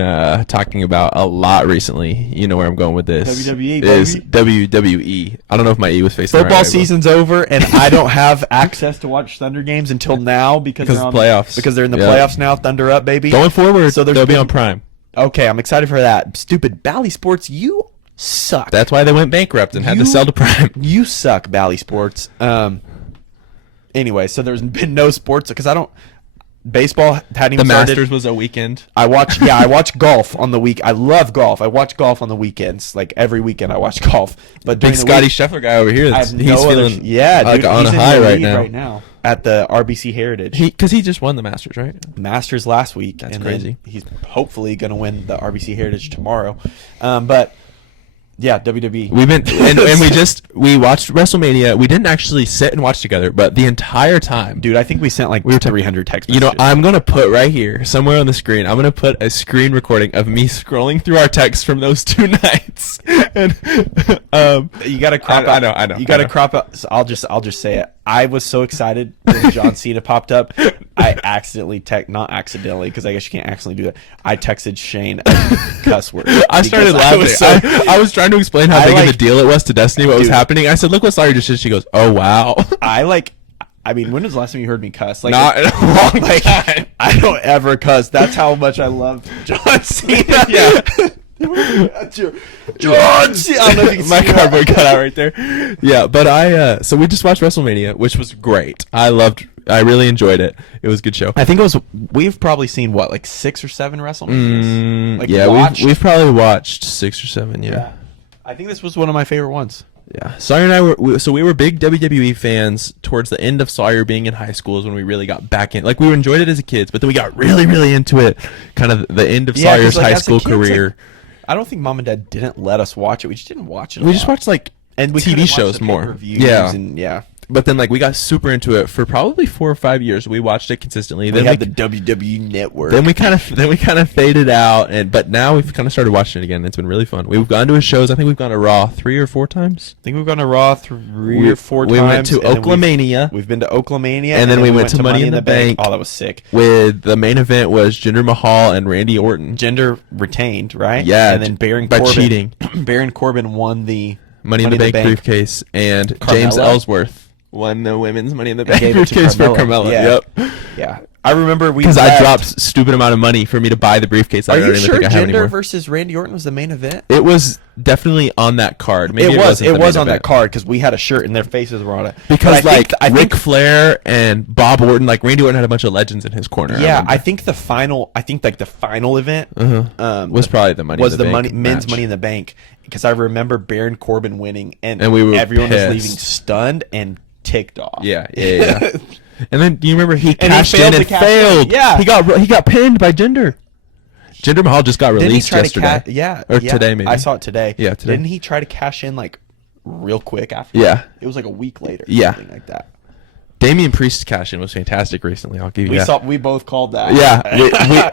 talking about a lot recently. You know where I'm going with this. WWE, is baby. WWE. I don't know if my E was facing the right Football way, but- season's over, and I don't have access to watch Thunder games until now because Because they're of on playoffs. Because they're in the Yeah. playoffs now. Thunder up, baby. Going forward, So there's they'll be been- on Prime. Okay, I'm excited for that. Stupid Bally Sports, you suck. That's why they went bankrupt and had to You- sell to Prime. You suck, Bally Sports. Anyway, so there's been no sports because I don't. Baseball hadn't The even started. Masters was a weekend. I watch golf on the week. I love golf. I watch golf on the weekends. Like every weekend, I watch golf. But during Big the Scotty week, Scheffler guy over here. I have He's no other. feeling Yeah, like dude, on he's a in high the right lead now. at the RBC Heritage. Because he just won the Masters, right? Masters last week. That's and crazy. Then he's hopefully going to win the RBC Heritage tomorrow. But yeah, WWE. We've been and we watched WrestleMania. We didn't actually sit and watch together, but the entire time, Dude, I think we sent like were 300 text you know, messages. I'm gonna put right here somewhere on the screen. I'm gonna put a screen recording of me scrolling through our texts from those 2 nights. And You got to crop I out. know. You got to crop out. So I'll just say it. I was so excited when John Cena popped up. I accidentally not accidentally, because I guess you can't accidentally do that. I texted Shane a cuss word. I started because laughing. I was trying to explain how I big of like- a deal it was to Destiny, what was Dude. happening. I said, "Look what Sawyer just did." She goes, "Oh wow." I mean, when was the last time you heard me cuss? Like, Not in a long time. I don't ever cuss. That's how much I love John Cena. Yeah. John Cena. I don't know if you can My see that. cardboard cut out right there. Yeah, but so we just watched WrestleMania, which was great. I really enjoyed it. It was a good show. I think we've probably seen what, like 6 or 7 WrestleManias. Like, yeah, watched? we've probably watched 6 or 7. Yeah. I think this was one of my favorite ones. Yeah. Sawyer and I we were big WWE fans towards the end of Sawyer being in high school is when we really got back in. Like, we enjoyed it as a kids, but then we got really, really into it kind of the end of Yeah, 'cause, Sawyer's like, high as a school kid, it's like- career. I don't think Mom and Dad didn't let us watch it. We just didn't watch it. We just watched like and we TV couldn't watch shows the more. pay-per-views Yeah. and yeah. But then, like, we got super into it for probably 4 or 5 years. We watched it consistently. We Then had the WWE Network. then we kind of faded out, but now we've kind of started watching it again. It's been really fun. We've gone to his shows. I think we've gone to Raw 3 or 4 times. I think we've gone to Raw 3 or 4 times. We went to and then Oklahomania We've been to Oklahomania. And then we went to Money in the Bank. Oh, that was sick. with the main event was Jinder Mahal and Randy Orton. Gender retained, right? Yeah, And then Baron by Corbin. cheating. Baron Corbin won the Money in the Bank briefcase, and James Carmella? Ellsworth won the women's Money in the Bank gave it to briefcase for Carmella. Carmella. Yeah. Yep. Yeah. I remember Because I dropped stupid amount of money for me to buy the briefcase. I Are don't you even sure think I have Gender anymore. versus Randy Orton was the main event? It was definitely on that card. Maybe It was. wasn't It the was main on that event. card because we had a shirt and their faces were on it. Because But I think Ric Flair and Bob Orton, like Randy Orton had a bunch of legends in his corner. yeah, remember. I think the final event was probably the Money was in the the Bank men's match. Money in the Bank because I remember Baron Corbin winning and And we were everyone was pissed. leaving stunned and ticked off. Yeah. And then do you remember he And he cashed failed in to and cash in. failed? Yeah. he got pinned by Jinder. Jinder Mahal just got Didn't he released try yesterday. to yeah, or yeah. today maybe. I saw it today. Yeah, today. Didn't he try to cash in like real quick after? Yeah. It was like a week later. Yeah. Something like that. Damian Priest's cash in was fantastic recently. I'll give you that. We both called that. Yeah,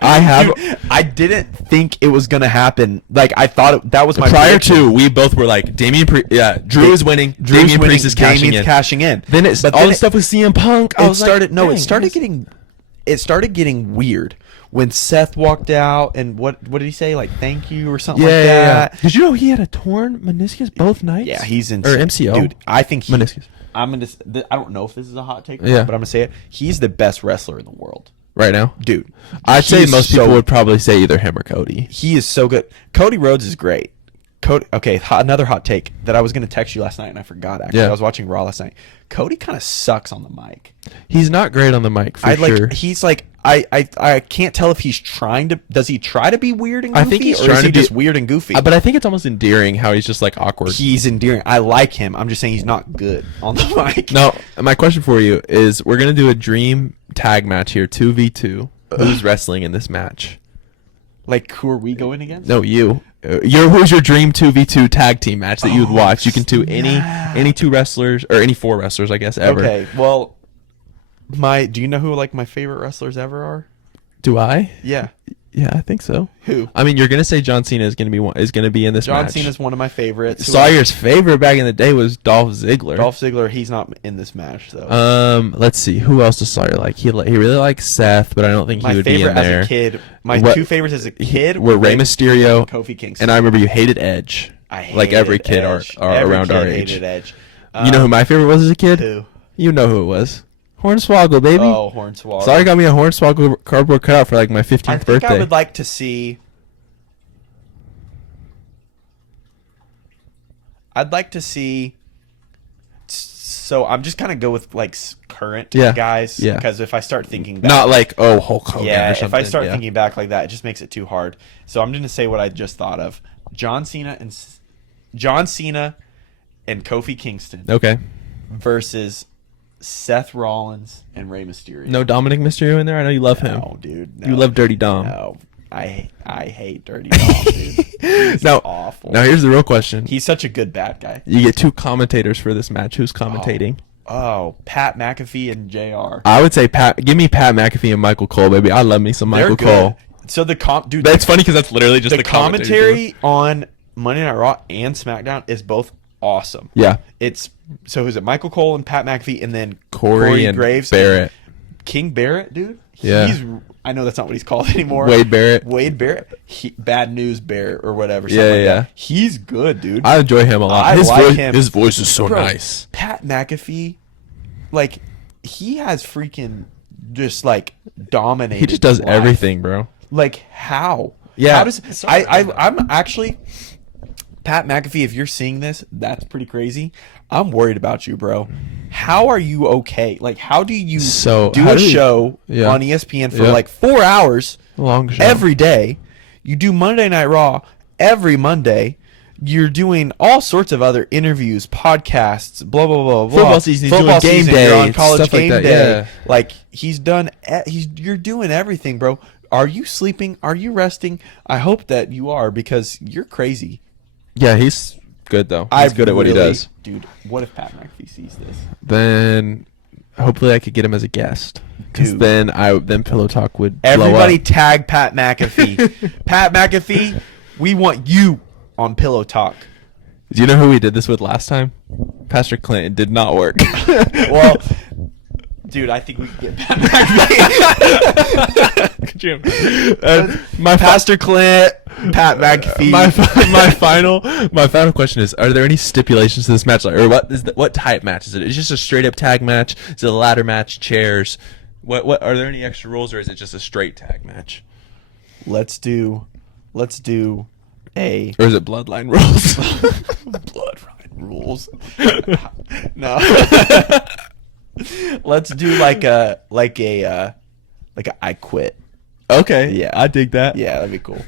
I have. Dude, I didn't think it was gonna happen. Like I thought that was my Prior prediction. to, we both were like, Damian Priest. Yeah, Drew is winning. Drew's Damian winning, Priest is cashing Damian's in. cashing in. Then it's But all then the stuff with CM Punk. I It was started. like, No, dang, it started this- getting. It started getting weird when Seth walked out and what did he say? Like thank you or something like that. Did you know he had a torn meniscus both nights? Yeah, he's in or MCL. Dude, I think meniscus. I'm gonna. I don't know if this is a hot take, or Yeah. not, but I'm gonna say it. He's the best wrestler in the world, Right now, dude. I'd say He's most people so- would probably say either him or Cody. He is so good. Cody Rhodes is great. Cody. Okay, another hot take that I was gonna text you last night and I forgot. Actually, Yeah. I was watching Raw last night. Cody kind of sucks on the mic. He's not great on the mic for sure. He's like I can't tell if he's trying to. Does he try to be weird and goofy? I think he's or trying is he to be- just weird and goofy. But I think it's almost endearing how he's just like awkward. He's endearing. I like him. I'm just saying he's not good on the mic. No, my question for you is: we're gonna do a dream tag match here, 2v2. Who's wrestling in this match? Like, who are we going against? No, you. Who's your dream 2v2 tag team match that you would watch? You can do any two wrestlers or any four wrestlers, I guess, ever. Okay, well, do you know who like my favorite wrestlers ever are? Do I? Yeah. Yeah, I think so. Who? I mean, you're gonna say John Cena is gonna be in this John match. Cena's one of my favorites. Sawyer's favorite back in the day was Dolph Ziggler. Dolph Ziggler, he's not in this match though. Let's see. Who else does Sawyer like? He really likes Seth, but I don't think My he would be favorite in there. as a kid. My two favorites as a kid were Rey Mysterio and Kofi Kingston. And I remember you hated Edge. I hated like every kid Edge. are Every around kid our age. hated Edge. You know who my favorite was as a kid? Who? You know who it was. Hornswoggle, baby. Oh, Hornswoggle. Sawyer got me a Hornswoggle cardboard cutout for like my 15th I think birthday. I would like to see. I'd like to see. So I'm just gonna go with like current guys. Yeah. Because if I start thinking back, not like Hulk Hogan. yeah, or something. if I start thinking back like that, it just makes it too hard. So I'm gonna say what I just thought of: John Cena and Kofi Kingston Okay. versus Seth Rollins and Rey Mysterio. No Dominic Mysterio in there. I know you love him. No, dude. No. You love Dirty Dom. No, I hate Dirty Dom, dude. He's No. awful. Now here's the real question. He's such a good bad guy. You get two commentators for this match. Who's commentating? Oh, Pat McAfee and JR. I would say give me Pat McAfee and Michael Cole, baby. I love me some Michael Cole. So the dude, That's funny because that's literally just the commentary on Monday Night Raw and SmackDown is both awesome. Yeah. So is it Michael Cole and Pat McAfee and then Corey and Graves, Barrett. King Barrett, dude. Yeah. I know that's not what he's called anymore. Wade Barrett. Bad News Barrett or whatever. Yeah. That. He's good, dude. I enjoy him a lot. I like him. His voice is so Bro, nice. Pat McAfee, like, he has freaking just like dominated. He just does life. everything, bro. Like, how? Yeah. How does I'm actually Pat McAfee, if you're seeing this, that's pretty crazy. I'm worried about you, bro. How are you okay? Like, how do you do a show on ESPN for like 4 hours long show every day? You do Monday Night Raw every Monday. You're doing all sorts of other interviews, podcasts, blah blah blah blah. Football season, he's doing game day, you're on college stuff like game that, day. yeah. Like you're doing everything, bro. Are you sleeping? Are you resting? I hope that you are because you're crazy. Yeah, he's good though. He's good at what he does. Dude, what if Pat McAfee sees this? Then hopefully I could get him as a guest. Because then Pillow Talk would Everybody blow up. tag Pat McAfee. Pat McAfee, we want you on Pillow Talk. Do you know who we did this with last time? Pastor Clint. It did not work. Well, dude, I think we can get Pat McAfee. Could you? My Pastor Clint, Pat McAfee. My final question is: are there any stipulations to this match, or what type match is it? Is it just a straight up tag match? Is it a ladder match? Chairs? What are there any extra rules, or is it just a straight tag match? Let's do a. Or is it bloodline rules? Bloodline rules. No. Let's do like a I quit. Okay. Yeah. I dig that. Yeah, that'd be cool.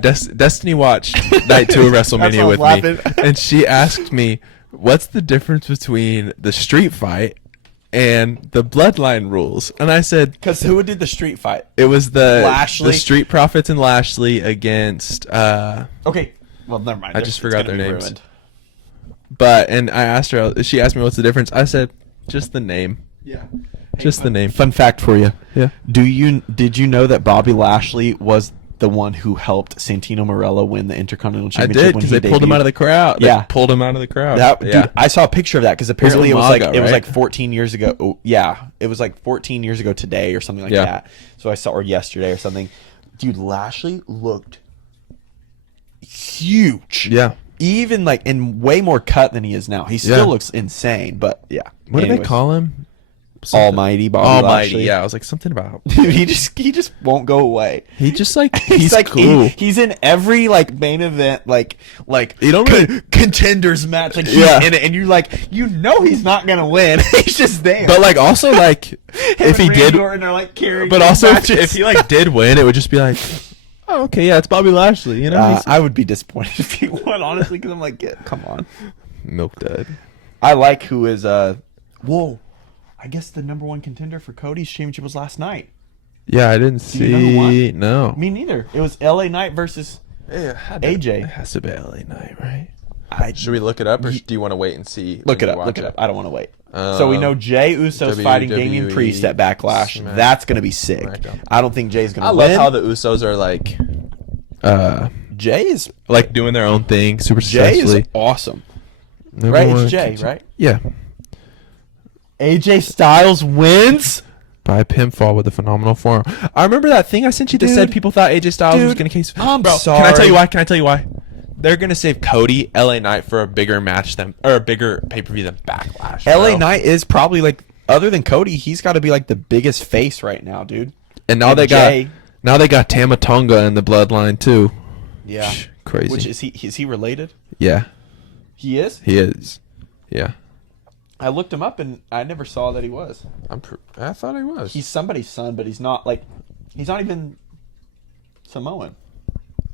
Destiny watched Night 2 of WrestleMania with laughing. me, and she asked me, "What's the difference between the street fight and the bloodline rules?" And I said, Because who did the street fight? it was the Lashley? Street Profits and Lashley against Okay. Well, never mind. I just forgot their names. Ruined. and I asked her, she asked me what's the difference. I said, just the name. Yeah. Just the name. Fun fact for you. Yeah. Did you know that Bobby Lashley was the one who helped Santino Marella win the Intercontinental I Championship? did, because they pulled him out of the crowd. Yeah. They pulled him out of the crowd. Dude, I saw a picture of that because apparently it was Umaga, like right? 14 years ago. Oh, yeah, it was like 14 years ago today or something like Yeah. that. So I saw, or yesterday or something. Dude, Lashley looked huge. Yeah. Even like in way more cut than he is now. He still looks insane, but yeah. What do they call him? Almighty Bobby Almighty. Lashley. Yeah, I was like something about. Dude, he just won't go away. He just like he's like cool. he's in every like main event like You don't really- contenders match like he's Yeah. in it, and you're like he's not gonna win. He's just there. But like also like Him if he and Randy did, Orton are like carrying but these also matches. if he like did win, it would just be like, oh okay, yeah, it's Bobby Lashley. You know, he's I would be disappointed if he won, honestly, because I'm like, come on. milk dud. I like who is whoa. I guess the number one contender for Cody's championship was last night. Yeah, I didn't Do you know who won? see. No. Me neither. It was LA Knight versus AJ. It has to be LA Knight, right? I Should we look it up, or do you want to wait and see? look when it you up. Look watch it up. I don't want to wait. So we Um, know Jay Uso's fighting Damian WWE Priest at Backlash. Smack- That's gonna be sick. SmackDown. I don't think Jay's gonna I win. love how the Usos are like, Jay is like doing their own thing super Jay successfully. is awesome. Number Right? one It's Jay, contender- right? Yeah. AJ Styles wins. By pinfall with a phenomenal form. I remember that thing I sent you that Dude. said people thought AJ Styles was Dude, going to case. I'm Bro, sorry. Can I tell you why? Can I tell you why? They're going to save Cody, LA Knight for a bigger match than, or a bigger pay per view than Backlash. LA bro. Knight is probably like, other than Cody, he's got to be like the biggest face right now, dude. And now And they Jay. got Tama Tonga in the bloodline too. Yeah. Crazy. Which is he related? Yeah, He is. he is. Yeah. I looked him up and I never saw that he was. I thought he was. He's somebody's son, but he's not even Samoan.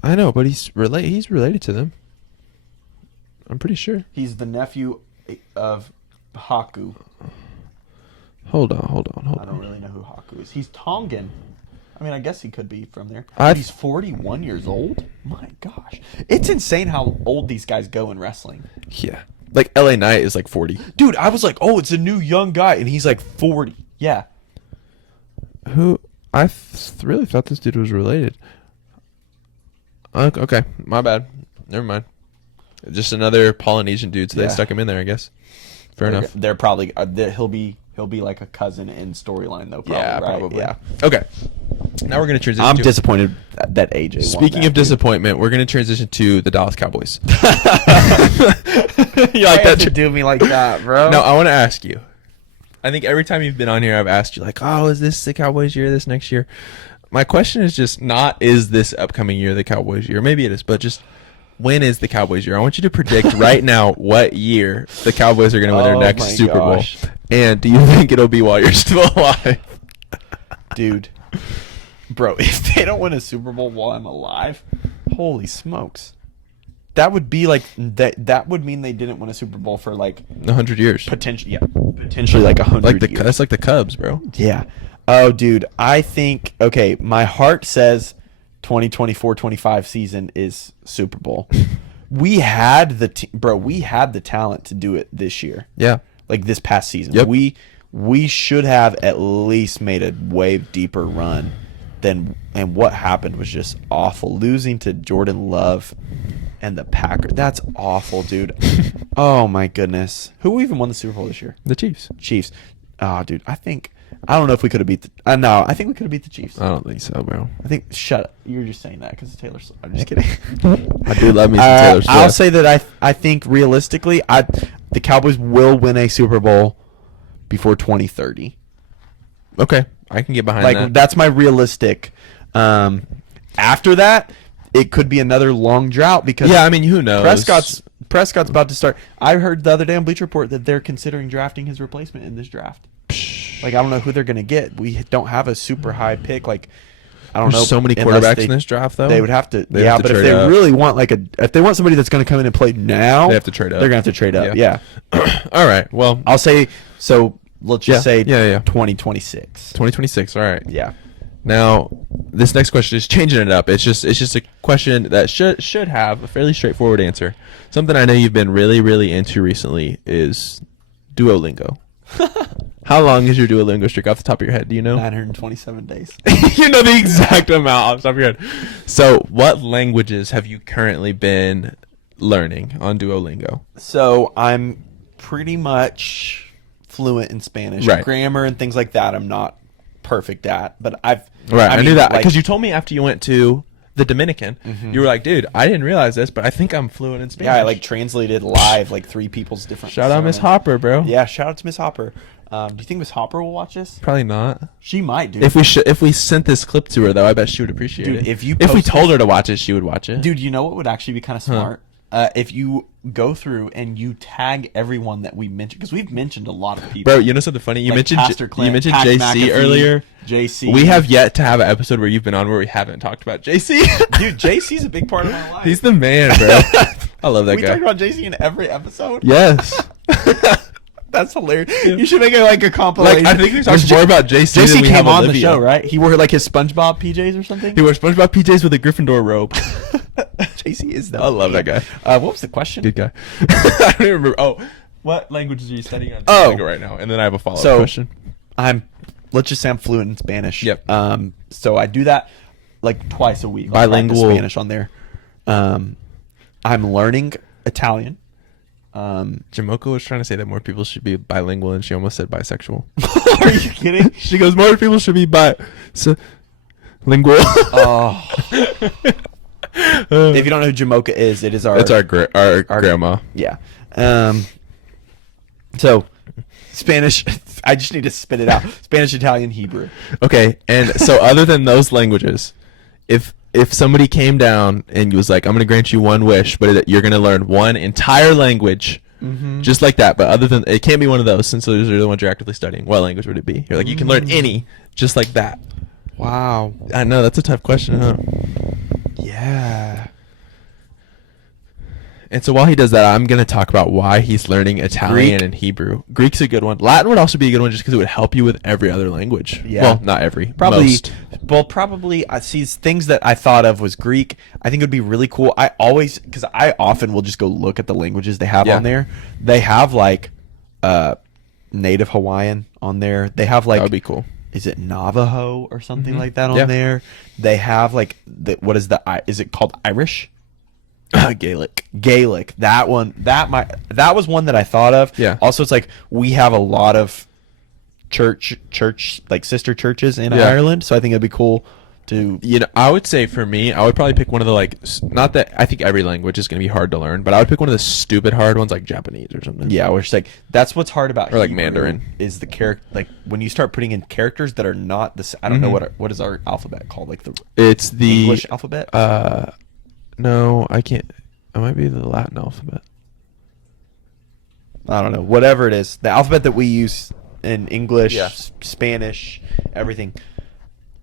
I know, but he's related to them. I'm pretty sure. He's the nephew of Haku. Hold on. I don't really know who Haku is. He's Tongan. I mean, I guess he could be from there. I've- He's 41 years old? My gosh. It's insane how old these guys go in wrestling. Yeah. Like LA Knight is like 40. Dude, I was like, oh, it's a new young guy, and he's like 40. Yeah. Who really thought this dude was related. Okay, my bad. Never mind. Just another Polynesian dude, so Yeah. they stuck him in there, I guess. Fair enough. They're probably he'll be like a cousin in storyline though. Probably, Yeah, right? probably. Yeah. Okay. Now we're gonna transition. I'm to, disappointed that AJ. won Speaking that, of dude. disappointment, we're gonna transition to the Dallas Cowboys. you You like that? to do me like that, bro. No, I want to ask you. I think every time you've been on here, I've asked you like, "Oh, is this the Cowboys' year? This next year?" My question is just not, "Is this upcoming year the Cowboys' year?" Maybe it is, but just when is the Cowboys' year? I want you to predict right now what year the Cowboys are going to win their Oh next my Super gosh. Bowl, and do you think it'll be while you're still alive? dude. Bro, if they don't win a Super Bowl while I'm alive, holy smokes. That would be like that would mean they didn't win a Super Bowl for like 100 years, potentially like 100 like years. that's like the Cubs, bro. Yeah. Oh, dude, I think okay, my heart says 2024-25 season is Super Bowl. We had we had the talent to do it this year. Yeah, Like this past season. Yep. We should have at least made a way deeper run and what happened was just awful. Losing to Jordan Love and the Packers. That's awful, dude. Oh my goodness. Who even won the Super Bowl this year? the Chiefs. Chiefs. Oh, dude, I don't know if we could have beat the no, I think we could have beat the Chiefs. I don't think so, bro. I think shut up. You're just saying that because Taylor Swift. I'm just kidding. I do love me some Taylor Swift. I'll say that I think realistically, the Cowboys will win a Super Bowl before 2030. Okay, I can get behind Like that. that's my realistic. After that, it could be another long drought because Yeah, I mean, who knows? Prescott's about to start. I heard the other day on Bleacher Report that they're considering drafting his replacement in this draft. Like I don't know who they're gonna get. We don't have a super high pick. Like I don't There's know. so many unless quarterbacks they- in this draft, though. They would have to. They Yeah, have to but if trade they up. really want if they want somebody that's going to come in and play now, They have to trade up. They're going to have to trade up. Yeah. Yeah. All right. Well, I'll say so. Let's just Yeah. say Yeah. 2026. 2026. All right. Yeah. Now, this next question is changing it up. It's just a question that should have a fairly straightforward answer. Something I know you've been really, really into recently is Duolingo. How long is your Duolingo streak off the top of your head? Do you know? 927 days. You know the exact amount off the top of your head. So, what languages have you currently been learning on Duolingo? So I'm pretty much fluent in Spanish. Right. Grammar and things like that I'm not perfect at, but Right, I mean, knew that like- because you told me after you went to the Dominican, you were like, "Dude, I didn't realize this, but I think I'm fluent in Spanish." Yeah, I like translated live like 3 people's different. Shout out Miss sermons. Hopper, bro. Yeah, shout out to Miss Hopper. Do you think Miss Hopper will watch this? Probably not. She might, dude. If we sent this clip to her though, I bet she would appreciate Dude, it. if you we post told her to watch it, she would watch it. Dude, you know what would actually be kind of smart? If you go through and you tag everyone that we mentioned, because we've mentioned a lot of people. Bro, you know something funny? You Like mentioned Pastor Clint, you mentioned Pat JC McAfee, earlier. JC. We have yet to have an episode where you've been on where we haven't talked about JC. Dude, JC's a big part of my life. He's the man, bro. I love that we guy. talk about JC in every episode. Yes. That's hilarious. You should make it like a compilation. Like, I think we talked more about JC than JC we came have on the Olivia. show, right? He wore like his SpongeBob PJs or something. He wore SpongeBob PJs with a Gryffindor robe. JC is the I love that guy. What was the question? Good guy. I don't even remember. Oh, what languages are you studying on Duolingo right now? And then I have a follow-up question. Let's just say I'm fluent in Spanish. Yep. So I do that like twice a week. Bilingual. I'll practice Spanish on there. I'm learning Italian. Jamoka was trying to say that more people should be bilingual, and she almost said bisexual. Are you kidding? She goes, more people should be lingual. Oh. If you don't know who Jamoka is, it's our grandma. Yeah. So Spanish. I just need to spit it out. Spanish, Italian, Hebrew. Okay, and so other than those languages, if somebody came down and was like, I'm going to grant you one wish, but you're going to learn one entire language, just like that, but other than, it can't be one of those since those are the ones you're actively studying. What language would it be? You're like, you can learn any, just like that. Wow. I know, that's a tough question, huh? Yeah. And so while he does that, I'm going to talk about why he's learning Italian and Hebrew. Greek's a good one. Latin would also be a good one just because it would help you with every other language. Yeah. Well, not every. Probably. Most. Well, probably. I see things that I thought of was Greek. I think it would be really cool. Because I often will just go look at the languages they have on there. They have like Native Hawaiian on there. They have like. That would be cool. Is it Navajo or something like that on there? They have like is it called Irish? Gaelic. That one. That was one that I thought of. Yeah. Also, it's like we have a lot of church like sister churches in Ireland, so I think it'd be cool to. I would say for me, I would probably pick one of the not that I think every language is going to be hard to learn, but I would pick one of the stupid hard ones like Japanese or something. Yeah, which like that's what's hard about or like Hebrew Mandarin is the character, like when you start putting in characters that are not the. I don't know what is our alphabet called, like it's the English alphabet. No, I can't. It might be the Latin alphabet. I don't know. Whatever it is, the alphabet that we use in English, Spanish, everything.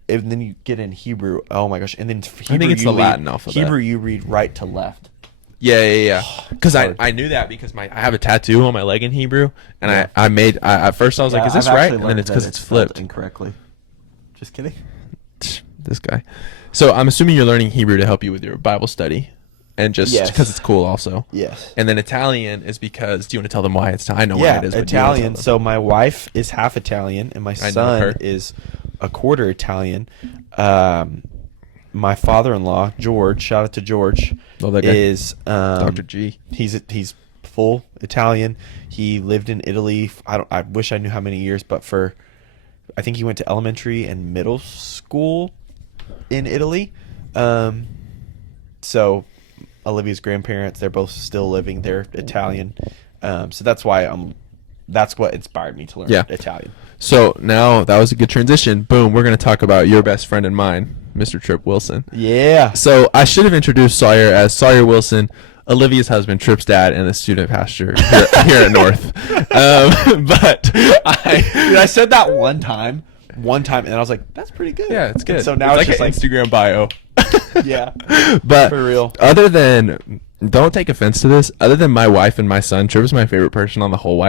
And then you get in Hebrew. Oh my gosh! And then Hebrew, I think it's the Latin alphabet. Hebrew, you read right to left. Yeah. Because I knew that because I have a tattoo on my leg in Hebrew, and I made at first I was like, is this right? And then it's because it's flipped incorrectly. Just kidding. This guy. So I'm assuming you're learning Hebrew to help you with your Bible study, and just because it's cool also. Yes. And then Italian is because, do you want to tell them why it's? I know why it is. But Italian. So my wife is half Italian, and my son is a quarter Italian. My father-in-law George, shout out to George, love that guy. Is Dr. G. He's full Italian. He lived in Italy. I wish I knew how many years, but I think he went to elementary and middle school in Italy. So Olivia's grandparents, they're both still living. They're Italian. So that's why that's what inspired me to learn Italian. So now that was a good transition. Boom, we're going to talk about your best friend and mine, Mr. Tripp Wilson. Yeah. So I should have introduced Sawyer as Sawyer Wilson, Olivia's husband, Tripp's dad, and the student pastor here at North. But I said that one time, and I was like, "That's pretty good." Yeah, it's good. And so now it's just like an Instagram bio. Yeah, but for real. Other than, don't take offense to this. Other than my wife and my son, Tripp is my favorite person on the whole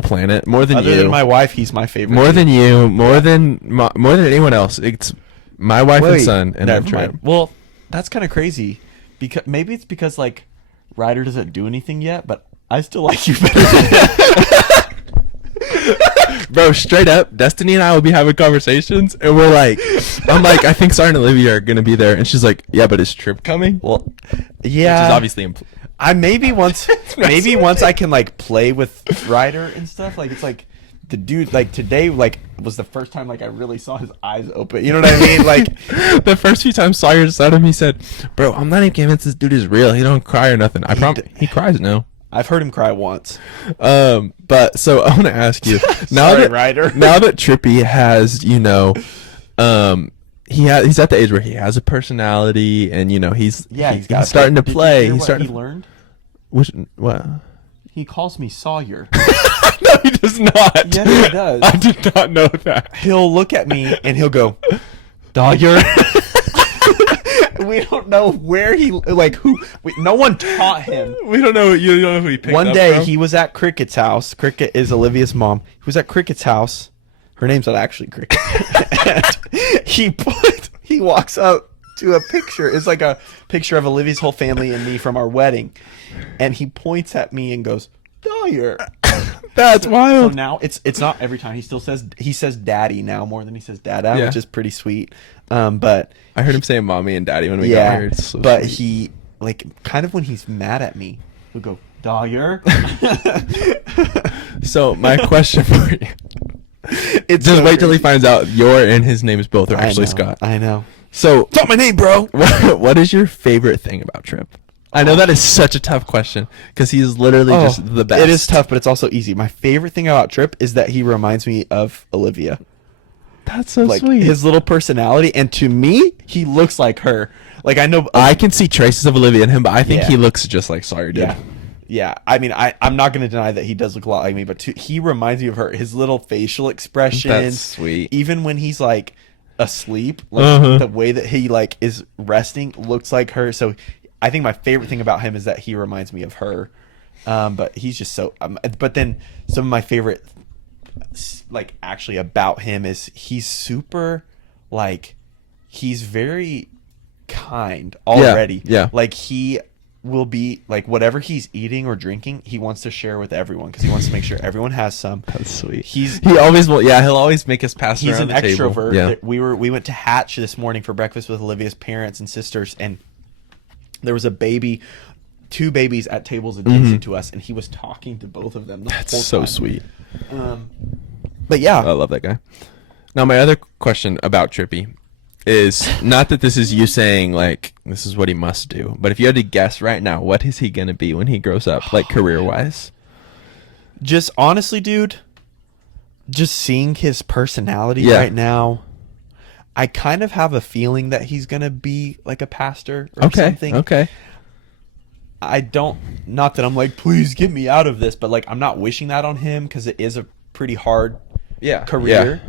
planet. More than you. Other than my wife, he's my favorite. More than you. More than anyone else. It's my wife and son, and then Tripp. Well, that's kind of crazy. Because maybe it's because like Ryder doesn't do anything yet, but I still like you better. Bro, straight up, Destiny and I will be having conversations, and I'm like, I think Sarah and Olivia are gonna be there, and she's like, yeah, but is Tripp coming? Well, yeah, which is obviously maybe once I can like play with Ryder and stuff. Like it's like the dude, like today, like was the first time like I really saw his eyes open. You know what I mean? Like the first few times Sawyer saw him, he said, "Bro, I'm not even convinced this dude is real. He don't cry or nothing. I promise he cries now." I've heard him cry once. But so I want to ask you now that Trippy has, he's at the age where he has a personality, and he's starting to play. He's starting. He learned. What? He calls me Sawyer. No, he does not. Yes, he does. I did not know that. He'll look at me and he'll go, "Dogger." we don't know where he like who. No one taught him. We don't know. You don't know who he picked One up day from? he was at Cricket's house. Cricket is Olivia's mom. He was at Cricket's house. Her name's not actually Cricket. And he walks up to a picture. It's like a picture of Olivia's whole family and me from our wedding, and he points at me and goes, "Sawyer." That's So wild. now it's not every time. He says daddy now more than he says dada, Yeah. which is pretty sweet. But I heard him saying mommy and daddy when we got yeah, here. It's so but sweet. he like kind of when he's mad at me, he'll go Sawyer. So my question for you. It's Just so wait till he crazy. finds out your and his names both are actually I know, Scott. I know. So It's not my name, bro. what is your favorite thing about Trip? I know that is such a tough question because he's literally just the best. It is tough, but it's also easy. My favorite thing about Trip is that he reminds me of Olivia. That's so Like sweet. his little personality, and to me, he looks like her. Like I know I can see traces of Olivia in him, but I think Yeah. he looks just like Sawyer did. Yeah. Yeah. I mean, I'm not going to deny that he does look a lot like me, but he reminds me of her. His little facial expressions. That's sweet. Even when he's like asleep, like Uh-huh. the way that he like is resting looks like her. So I think my favorite thing about him is that he reminds me of her. But he's just so, but then some of my favorite, like actually about him is he's super like, he's very kind already. yeah. Like he will be like whatever he's eating or drinking, he wants to share with everyone because he wants to make sure everyone has some. That's sweet. He always will. Yeah, he'll always make us pass he's around an the table. extrovert. Yeah. We went to Hatch this morning for breakfast with Olivia's parents and sisters, and there was a baby, two babies at tables adjacent to us, and he was talking to both of them. The That's whole so time. sweet. But yeah, I love that guy. Now, my other question about Trippy is not that this is you saying like this is what he must do, but if you had to guess right now, what is he gonna be when he grows up, like career wise? just honestly, dude, just seeing his personality Yeah. right now, I kind of have a feeling that he's gonna be like a pastor or Okay. something. Okay. I don't, not that I'm like, please get me out of this, but like I'm not wishing that on him because it is a pretty hard Yeah. career.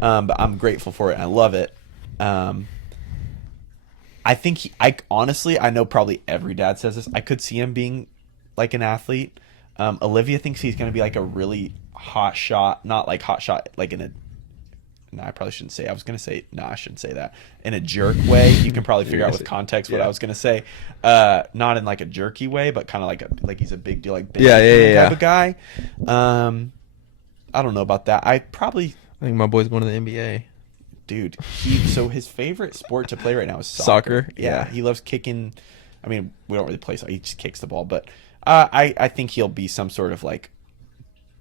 But I'm grateful for it and I love it. I think I honestly, I know probably every dad says this. I could see him being like an athlete. Olivia thinks he's going to be like a really hot shot, not like hot shot, like in a, no, I probably shouldn't say. I was going to say, no, I shouldn't say that. In a jerk way. You can probably figure out with context what Yeah. I was going to say. Not in like a jerky way, but kind of like he's a big deal, like big Yeah. type of guy. I don't know about that. I think my boy's going to the NBA. dude, so his favorite sport to play right now is Soccer? Yeah, Yeah. he loves kicking. I mean, we don't really play soccer. He just kicks the ball, but I think he'll be some sort of like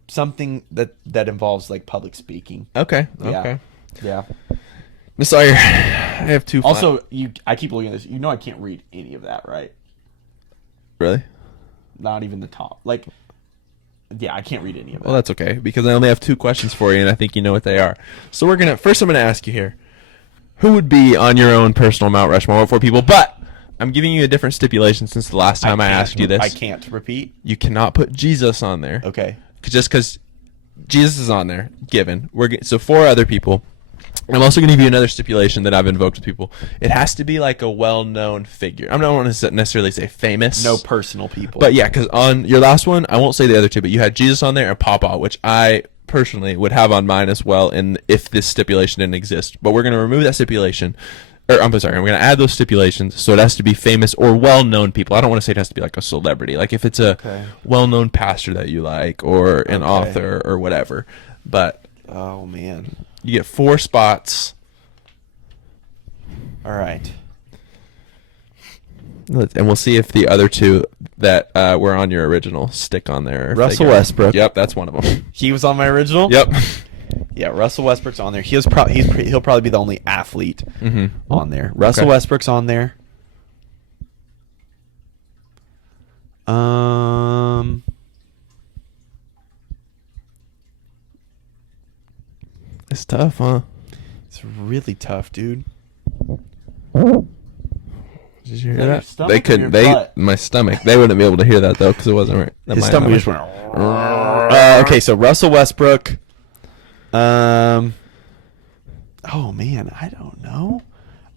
something that involves like public speaking. Okay. Yeah. Okay. Yeah. Miss Sawyer, I have two. Also, I keep looking at this. You know, I can't read any of that, right? Really? Not even the top. Like, yeah, I can't read any of that. Well, that's okay because I only have two questions for you, and I think you know what they are. So I'm gonna ask you here, who would be on your own personal Mount Rushmore for people? But I'm giving you a different stipulation since the last time I can't- asked you this. I can't repeat. You cannot put Jesus on there. Okay. Just because Jesus is on there, given. So 4 other people. I'm also going to give you another stipulation that I've invoked with people. It has to be like a well-known figure. I don't want to necessarily say famous. No personal people. But yeah, because on your last one, I won't say the other two, but you had Jesus on there and Papa, which I personally would have on mine as well, and if this stipulation didn't exist. But we're going to remove that stipulation. Or I'm sorry, I'm going to add those stipulations, so it has to be famous or well-known people. I don't want to say it has to be like a celebrity. Like if it's a well-known pastor that you like or an author or whatever. But oh man. you get 4 spots. All right. And we'll see if the other 2 that were on your original stick on there. if they Russell go. Westbrook. Yep, that's one of them. He was on my original. Yep. Yeah, Russell Westbrook's on there. He'll probably be the only athlete on there. Russell Okay. Westbrook's on there. It's tough, huh? It's really tough, dude. Did you hear that your that? stomach They or couldn't. your butt? My stomach. They wouldn't be able to hear that though because it wasn't right. His stomach just went. Okay, so Russell Westbrook. Oh man, I don't know.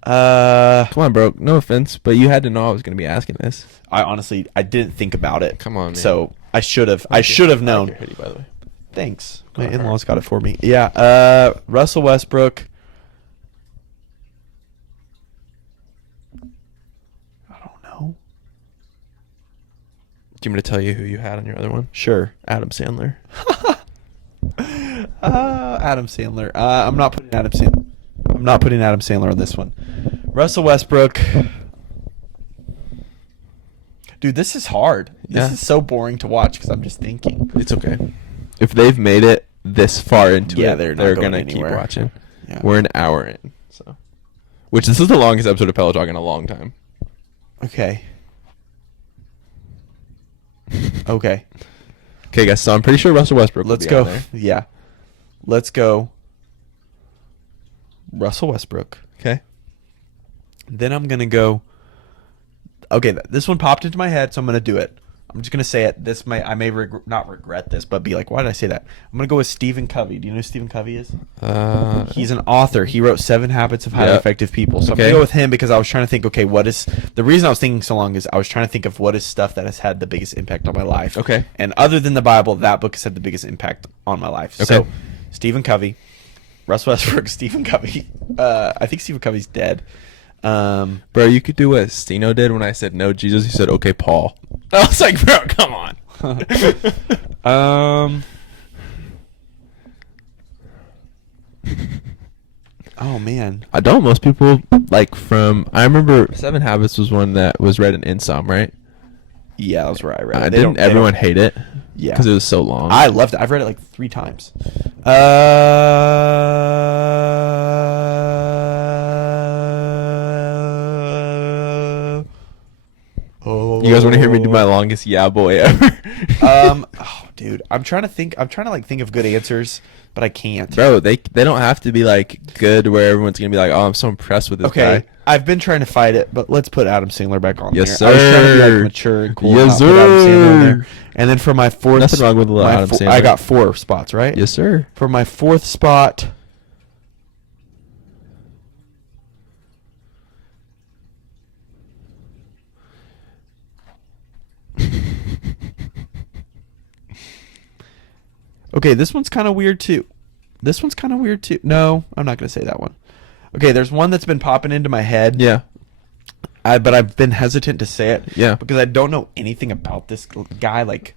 Come on, bro. No offense, but you had to know I was going to be asking this. I honestly I didn't think about it. Come on, man. So I should have. I should have I known. like your hoodie, by the way. Thanks. Go My ahead. in-laws got it for me. Yeah. Russell Westbrook. I don't know. Do you want me to tell you who you had on your other one? Sure. Adam Sandler. Adam Sandler. I'm not putting Adam Sandler. I'm not putting Adam Sandler on this one. Russell Westbrook. Dude, this is hard. This Yeah. is so boring to watch because I'm just thinking. It's okay. If they've made it this far into Yeah, it, they're not they're going gonna keep anywhere. watching. Yeah. We're an hour in, so this is the longest episode of Pillow Talk in a long time. Okay. Okay. Okay, guys. So I'm pretty sure Russell Westbrook. will Let's be go. on there. Yeah. Let's go. Russell Westbrook. Okay. Then I'm going to go. Okay, this one popped into my head, so I'm going to do it. I'm just going to say it. I may not regret this, but be like, why did I say that? I'm going to go with Stephen Covey. Do you know who Stephen Covey is? He's an author. He wrote 7 Habits of Highly Yep. Effective People. So I'm Okay. going to go with him because I was trying to think, okay, what is... The reason I was thinking so long is I was trying to think of what is stuff that has had the biggest impact on my life. Okay. And other than the Bible, that book has had the biggest impact on my life. Okay. So, Stephen Covey, Russell Westbrook, Stephen Covey. I think Stephen Covey's dead. Bro, you could do what Stino did when I said no, Jesus. He said, okay, Paul. I was like, bro, come on. Oh man. I don't. Most people like from. I remember 7 Habits was one that was read in Insom, right? Yeah, that's where I read it. Didn't everyone hate it? Yeah. Because it was so long. I loved it. I've read it like 3 times. You guys want to hear me do my longest yeah boy ever? Oh, dude, I'm trying to think. I'm trying to like think of good answers, but I can't. Bro, they don't have to be like good where everyone's gonna be like, oh, I'm so impressed with this Okay, guy. I've been trying to fight it, but let's put Adam Sandler back on Yes, there. I was trying to be sir. like mature and cool. Yes, and not put Adam Sandler on sir. there. And then for my 4th, Nothing wrong with a little my Adam fo- Sandler. I got 4 spots, right? Yes, sir. For my 4th spot. Okay, this one's kind of weird too. No, I'm not going to say that one. Okay, there's one that's been popping into my head. Yeah. But I've been hesitant to say it. Yeah. Because I don't know anything about this guy, like,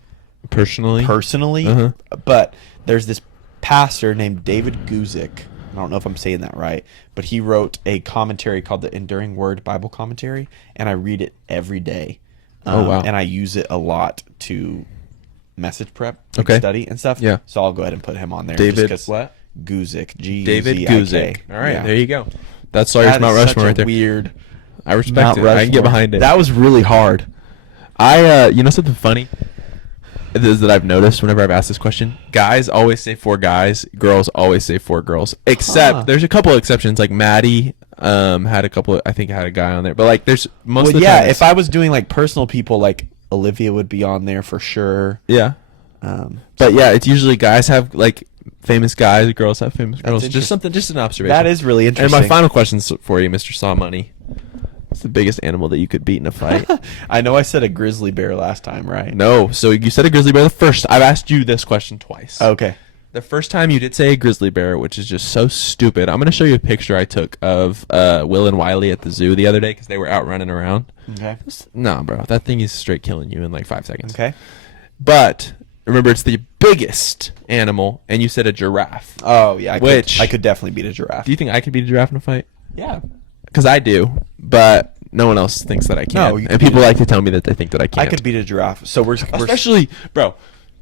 Personally. personally. Uh-huh. But there's this pastor named David Guzik. I don't know if I'm saying that right, but he wrote a commentary called the Enduring Word Bible Commentary, and I read it every day. Oh, wow. And I use it a lot to message prep, like Okay. study and stuff. Yeah. So I'll go ahead and put him on there. David just 'cause what? Guzik. David Guzik. All right, Yeah. there you go. That's Sawyer's That Mount is Rushmore such right a there. weird. I respect Mount it. I can get Rushmore. behind it. That was really hard. You know something funny is that I've noticed whenever I've asked this question, guys always say 4 guys, girls always say 4 girls. Except Huh. there's a couple of exceptions, like Maddie had a couple. I think had a guy on there, but like there's most of the yeah, time. if I was doing like personal people, like Olivia would be on there for sure. yeah, but yeah, it's usually guys have like famous guys, girls have famous girls. interesting. Just something, just an observation. That is really And interesting. my final question for you, Mr. Saw Money. What's the biggest animal that you could beat in a fight? I know I said a grizzly bear last time, right? No, so you said a grizzly bear the first. I've asked you this question twice. Okay. The first time you did say a grizzly bear, which is just so stupid. I'm going to show you a picture I took of Will and Wiley at the zoo the other day because they were out running around. Okay. No, bro, that thing is straight killing you in like 5 seconds. Okay. But remember, it's the biggest animal, and you said a giraffe. Oh yeah. Which- I could definitely beat a giraffe. Do you think I could beat a giraffe in a fight? Yeah. Because I do, but no one else thinks that I can. No, you and could people beat a- like to tell me that they think that I can't. I could beat a giraffe. So we're Especially, bro,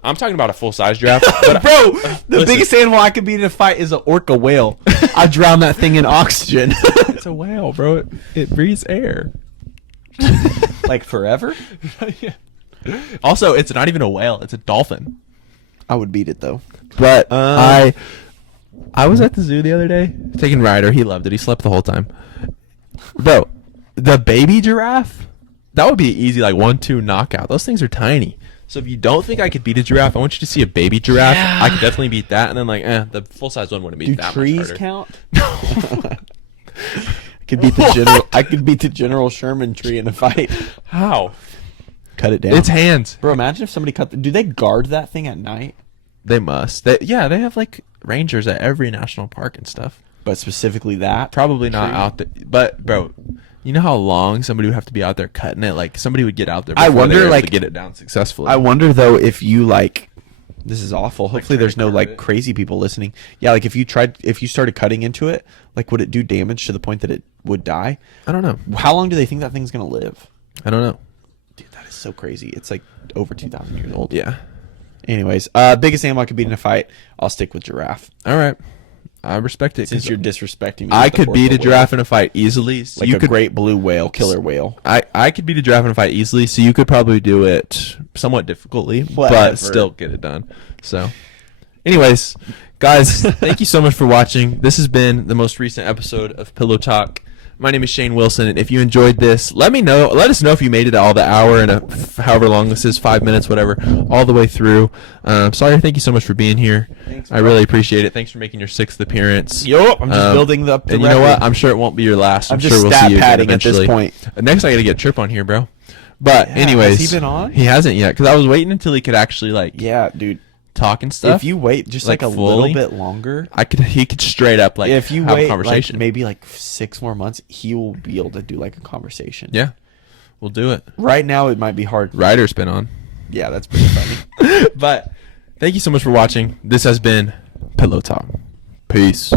I'm talking about a full-size giraffe. But bro. The listen. biggest animal I could beat in a fight is an orca whale. I drown that thing in oxygen. It's a whale, bro. It breathes air. Like forever. Yeah. Also, it's not even a whale. It's a dolphin. I would beat it though. But I was at the zoo the other day taking Ryder. He loved it. He slept the whole time. Bro, the baby giraffe, that would be an easy like 1-2 knockout. Those things are tiny. So if you don't think I could beat a giraffe, I want you to see a baby giraffe. Yeah. I could definitely beat that. And then like, the full size one wouldn't be Do that trees much harder. count? could beat the general. I could beat the General Sherman tree in a fight. How? Cut it down. It's hands. Bro, imagine if somebody do they guard that thing at night? They must. They have like rangers at every national park and stuff. But specifically that? Probably not tree? out there. But bro, you know how long somebody would have to be out there cutting it? Like somebody would get out there. I before wonder, they were able like- to get it down successfully. I wonder though if you like. This is awful. Hopefully, there's no carve like it. crazy people listening. Yeah, like if you started cutting into it, like would it do damage to the point that it would die? I don't know. How long do they think that thing's gonna live? I don't know. Dude, that is so crazy. It's like over 2,000 years old. Yeah. Anyways, biggest animal I could beat in a fight. I'll stick with giraffe. All right. I respect it. Since 'cause you're disrespecting me. I with the could beat a porpoise giraffe whale. in a fight easily. So Like you a could great blue whale, killer whale. I could beat a giraffe in a fight easily, so you could probably do it somewhat difficultly, Whatever. but still get it done. So, anyways, guys, thank you so much for watching. This has been the most recent episode of Pillow Talk. My name is Shane Wilson, and if you enjoyed this, let me know. Let us know if you made it all the hour and however long this is, 5 minutes, whatever, all the way through. Sawyer, thank you so much for being here. Thanks, I bro. really appreciate it. Thanks for making your 6th appearance. Yup, I'm just building up the And you know record. what? I'm sure it won't be your last. I'm sure just we'll stat see you again padding at this eventually. point. Next, I got to get Trip on here, bro. But Yeah, anyways, has he been on? He hasn't yet because I was waiting until he could actually like Yeah, dude. talk and stuff. If you wait just like, like a fully, little bit longer, he could straight up like if you have wait a conversation. like maybe like 6 more months, he will be able to do like a conversation. Yeah, we'll do it. Right now, it might be hard. Ryder's been on. Yeah, that's pretty funny. But thank you so much for watching. This has been Pillow Talk. Peace.